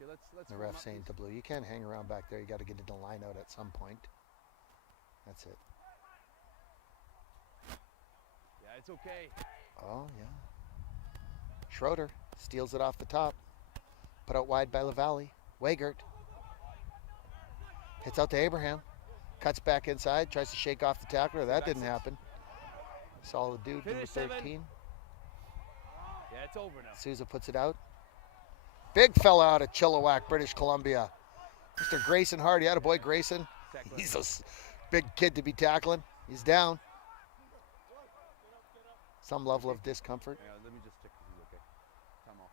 Okay, let's The ref saying to Blue, you can't hang around back there. You got to get in the line out at some point. That's it. Yeah, it's okay. Oh, yeah. Schroeder steals it off the top. Put out wide by LaValle. Weigert. Hits out to Abraham. Cuts back inside. Tries to shake off the tackler. That didn't happen. Solid dude, number 13. Yeah, it's over now. Souza puts it out. Big fella out of Chilliwack, British Columbia. Mr. Grayson Hardy. Attaboy, Grayson. He's a big kid to be tackling. He's down. Some level of discomfort. Yeah, let me just check if he's okay. Time off.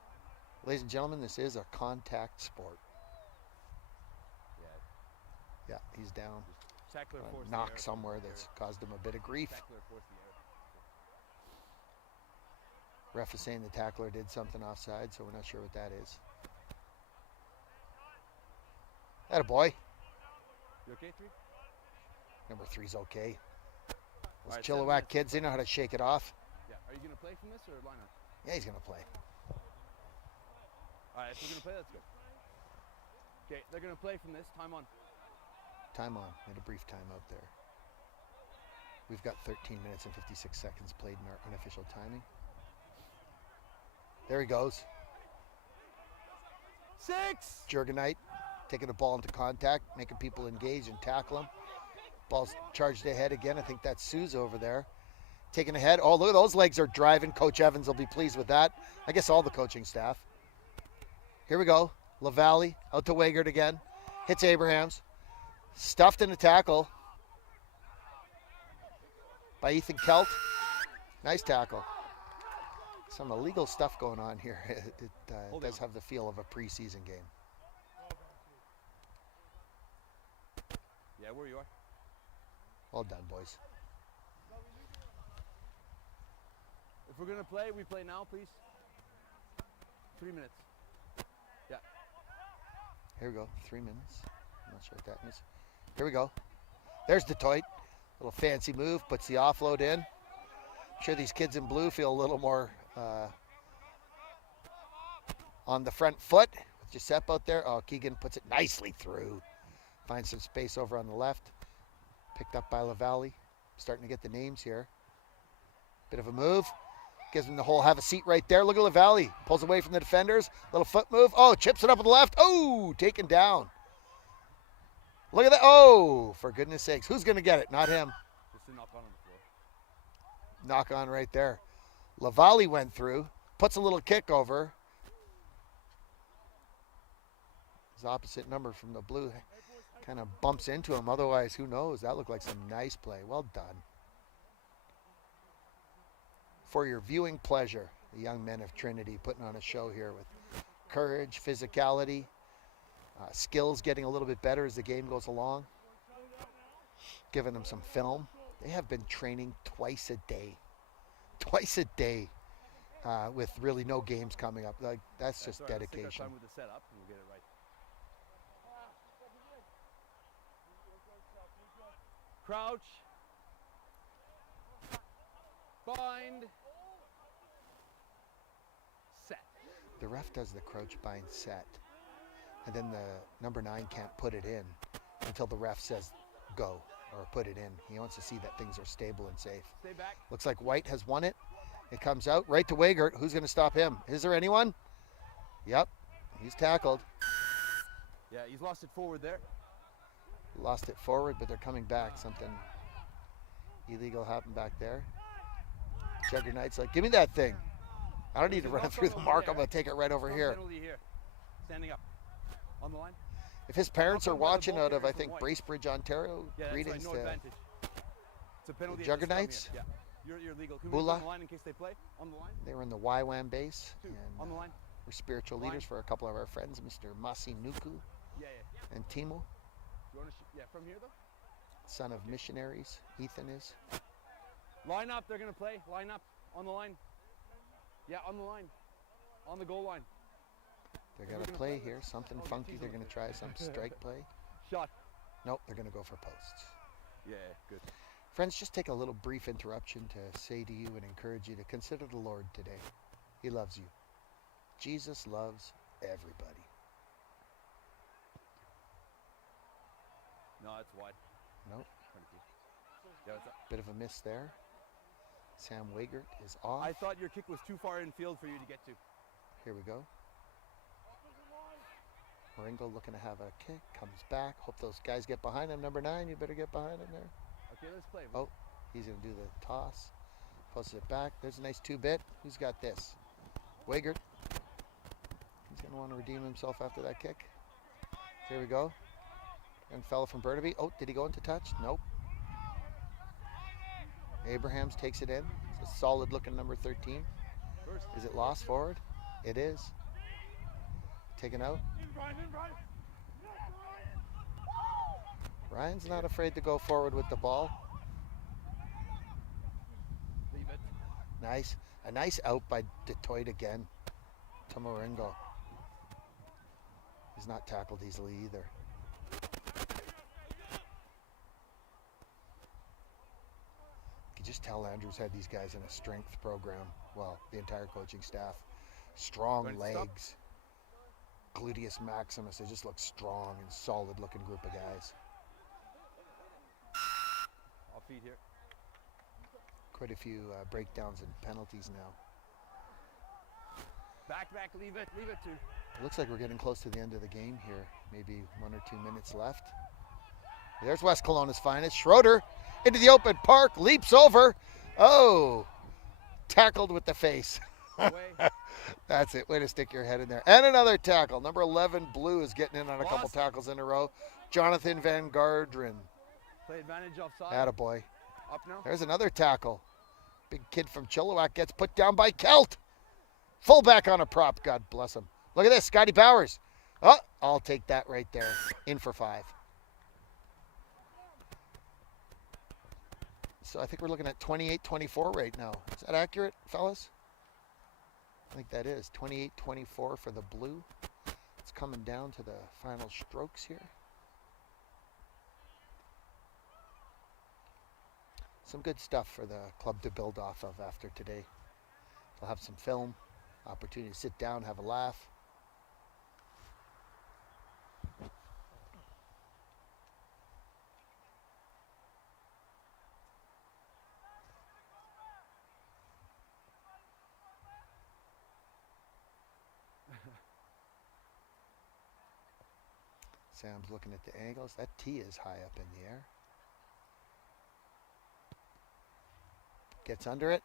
Ladies and gentlemen, this is a contact sport. Yeah. Yeah, he's down. Tackler forced Knock the error. somewhere that's caused him a bit of grief. Tackler forced the error. Ref is saying the tackler did something offside, so we're not sure what that is. Attaboy. You okay, 3? Number 3's okay. Those Alright, 7 Chilliwack minutes. kids, they know how to shake it off. Yeah. Are you going to play from this or line up? Yeah, he's going to play. All right, if we're going to play, let's go. Okay, they're going to play from this. Time on. Time on. Made a brief timeout there. We've got 13 minutes and 56 seconds played in our unofficial timing. There he goes. 6! Jurgenite taking the ball into contact, making people engage and tackle him. Ball's charged ahead again. I think that's Souza over there. Taking ahead. Oh, look at those legs are driving. Coach Evans will be pleased with that. I guess all the coaching staff. Here we go. LaValle out to Weigert again. Hits Abrahams. Stuffed in a tackle by Ethan Kelt. Nice tackle. Some illegal stuff going on here. It Hold does on. have the feel of a preseason game. Yeah, where you are. Well done, boys. If we're gonna play, we play now, please. 3 minutes. Yeah. Here we go. 3 minutes. I'm not sure what that means. Here we go. There's Detroit. Little fancy move. Puts the offload in. I'm sure these kids in blue feel a little more on the front foot. With Giuseppe out there. Oh, Keegan puts it nicely through. Finds some space over on the left. Picked up by LaValle. Starting to get the names here. Bit of a move. Gives him the whole have a seat right there. Look at LaValle. Pulls away from the defenders. Little foot move. Oh, chips it up with the left. Oh, taken down. Look at that. Oh, for goodness sakes. Who's going to get it? Not him. Just a knock on the floor. Knock on right there. LaValle went through. Puts a little kick over. His opposite number from the blue kind of bumps into him. Otherwise, who knows? That looked like some nice play. Well done. For your viewing pleasure, the young men of Trinity putting on a show here with courage, physicality, skills getting a little bit better as the game goes along. Giving them some film. They have been training twice a day. Twice a day with really no games coming up. Like that's just Sorry, let's take our dedication. time with the setup and we'll get it right. Crouch. Bind. Set. The ref does the crouch bind set, and then the number 9 can't put it in until the ref says go or put it in. He wants to see that things are stable and safe. Stay back. Looks like White has won it. It comes out right to Wagert. Who's going to stop him? Is there anyone? Yep, he's tackled. Yeah, he's lost it forward there. Lost it forward, but they're coming back. Something illegal happened back there. Juggernight's like, give me that thing. I don't need to run it through the mark. I'm going to take it right over No here. penalty here. Standing up. On the line. If his parents are Knock on by the watching ball out of, I carrier think, from White. Bracebridge, Ontario, Yeah, that's greetings right, no to advantage. It's a penalty. the at the scrum here. Juggernauts. Yeah. You're legal. Can we Bula. on the line in case they play? On the line. They were in the YWAM base. 2. And On the line. we're spiritual Line. leaders for a couple of our friends, Mr. Masi Nuku Yeah, yeah. and Timo, You want to yeah, from here though? son of missionaries. Ethan is. Line up, they're gonna play. Line up. On the line. Yeah, on the line. On the goal line. They're going to play here. Something Oh, funky. tease They're them. going to try some strike play. Shot. Nope, they're going to go for posts. Yeah, good. Friends, just take a little brief interruption to say to you and encourage you to consider the Lord today. He loves you. Jesus loves everybody. No, it's wide. Nope, Yeah, it's up. bit of a miss there. Sam Wagert is off. I thought your kick was too far in field for you to get to. Here we go. Moringo looking to have a kick. Comes back. Hope those guys get behind him. Number 9, you better get behind him there. Okay, let's play. Oh, he's going to do the toss. Posts it back. There's a nice 2-bit. Who's got this? Wagert. He's going to want to redeem himself after that kick. Here we go. And fella from Burnaby. Oh, did he go into touch? Nope. Abrahams takes it in. It's a solid looking number 13. First. Is it lost forward? It is. Taken out. Ryan's not afraid to go forward with the ball. Leave it. Nice. A nice out by Detroit again. To Moringo. He's not tackled easily either. You can just tell Andrews had these guys in a strength program. Well, the entire coaching staff. Strong Ready to stop? legs. Gluteus maximus. They just look strong and solid looking group of guys. Off feet here. Quite a few breakdowns and penalties now. Back, leave it too. It looks like we're getting close to the end of the game here. Maybe 1 or 2 minutes left. There's West Kelowna's finest. Schroeder into the open park, leaps over. Oh, tackled with the face. Away. That's it. Way to stick your head in there. And another tackle. Number 11, Blue, is getting in on a couple Lost. tackles in a row. Jonathan Van Garderen. Play advantage offside. Attaboy. Up now. There's another tackle. Big kid from Chilliwack gets put down by Kelt. Fullback on a prop. God bless him. Look at this. Scotty Bowers. Oh, I'll take that right there. In for 5. So I think we're looking at 28-24 right now. Is that accurate, fellas? I think that is. 28-24 for the blue. It's coming down to the final strokes here. Some good stuff for the club to build off of after today. They'll have some film, opportunity to sit down, have a laugh. Sam's looking at the angles. That tee is high up in the air. Gets under it.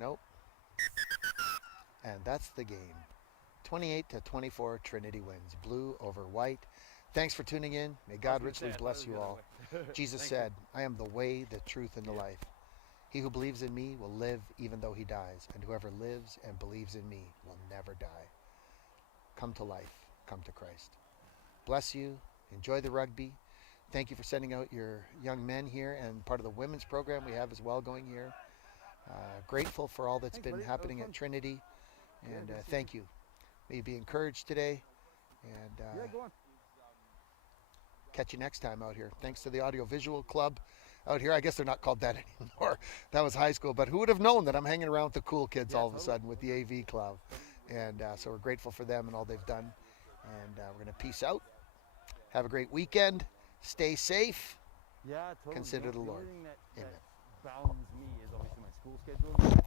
Nope. And that's the game. 28-24, Trinity wins. Blue over white. Thanks for tuning in. May God richly bless you all. Jesus said, I am the way, the truth, and the life. He who believes in me will live even though he dies, and whoever lives and believes in me will never die. Come to life. Come to Christ. Bless you. Enjoy the rugby. Thank you for sending out your young men here and part of the women's program we have as well going here. Grateful for all that's been happening at Trinity. And thank you. May you be encouraged today. And catch you next time out here. Thanks to the Audiovisual Club out here. I guess they're not called that anymore. That was high school. But who would have known that I'm hanging around with the cool kids all of a sudden with the AV Club. And so we're grateful for them and all they've done. And we're going to peace out. Have a great weekend. Stay safe. Yeah, totally. Consider the Lord. Only thing that Amen. bounds me is obviously my school schedule.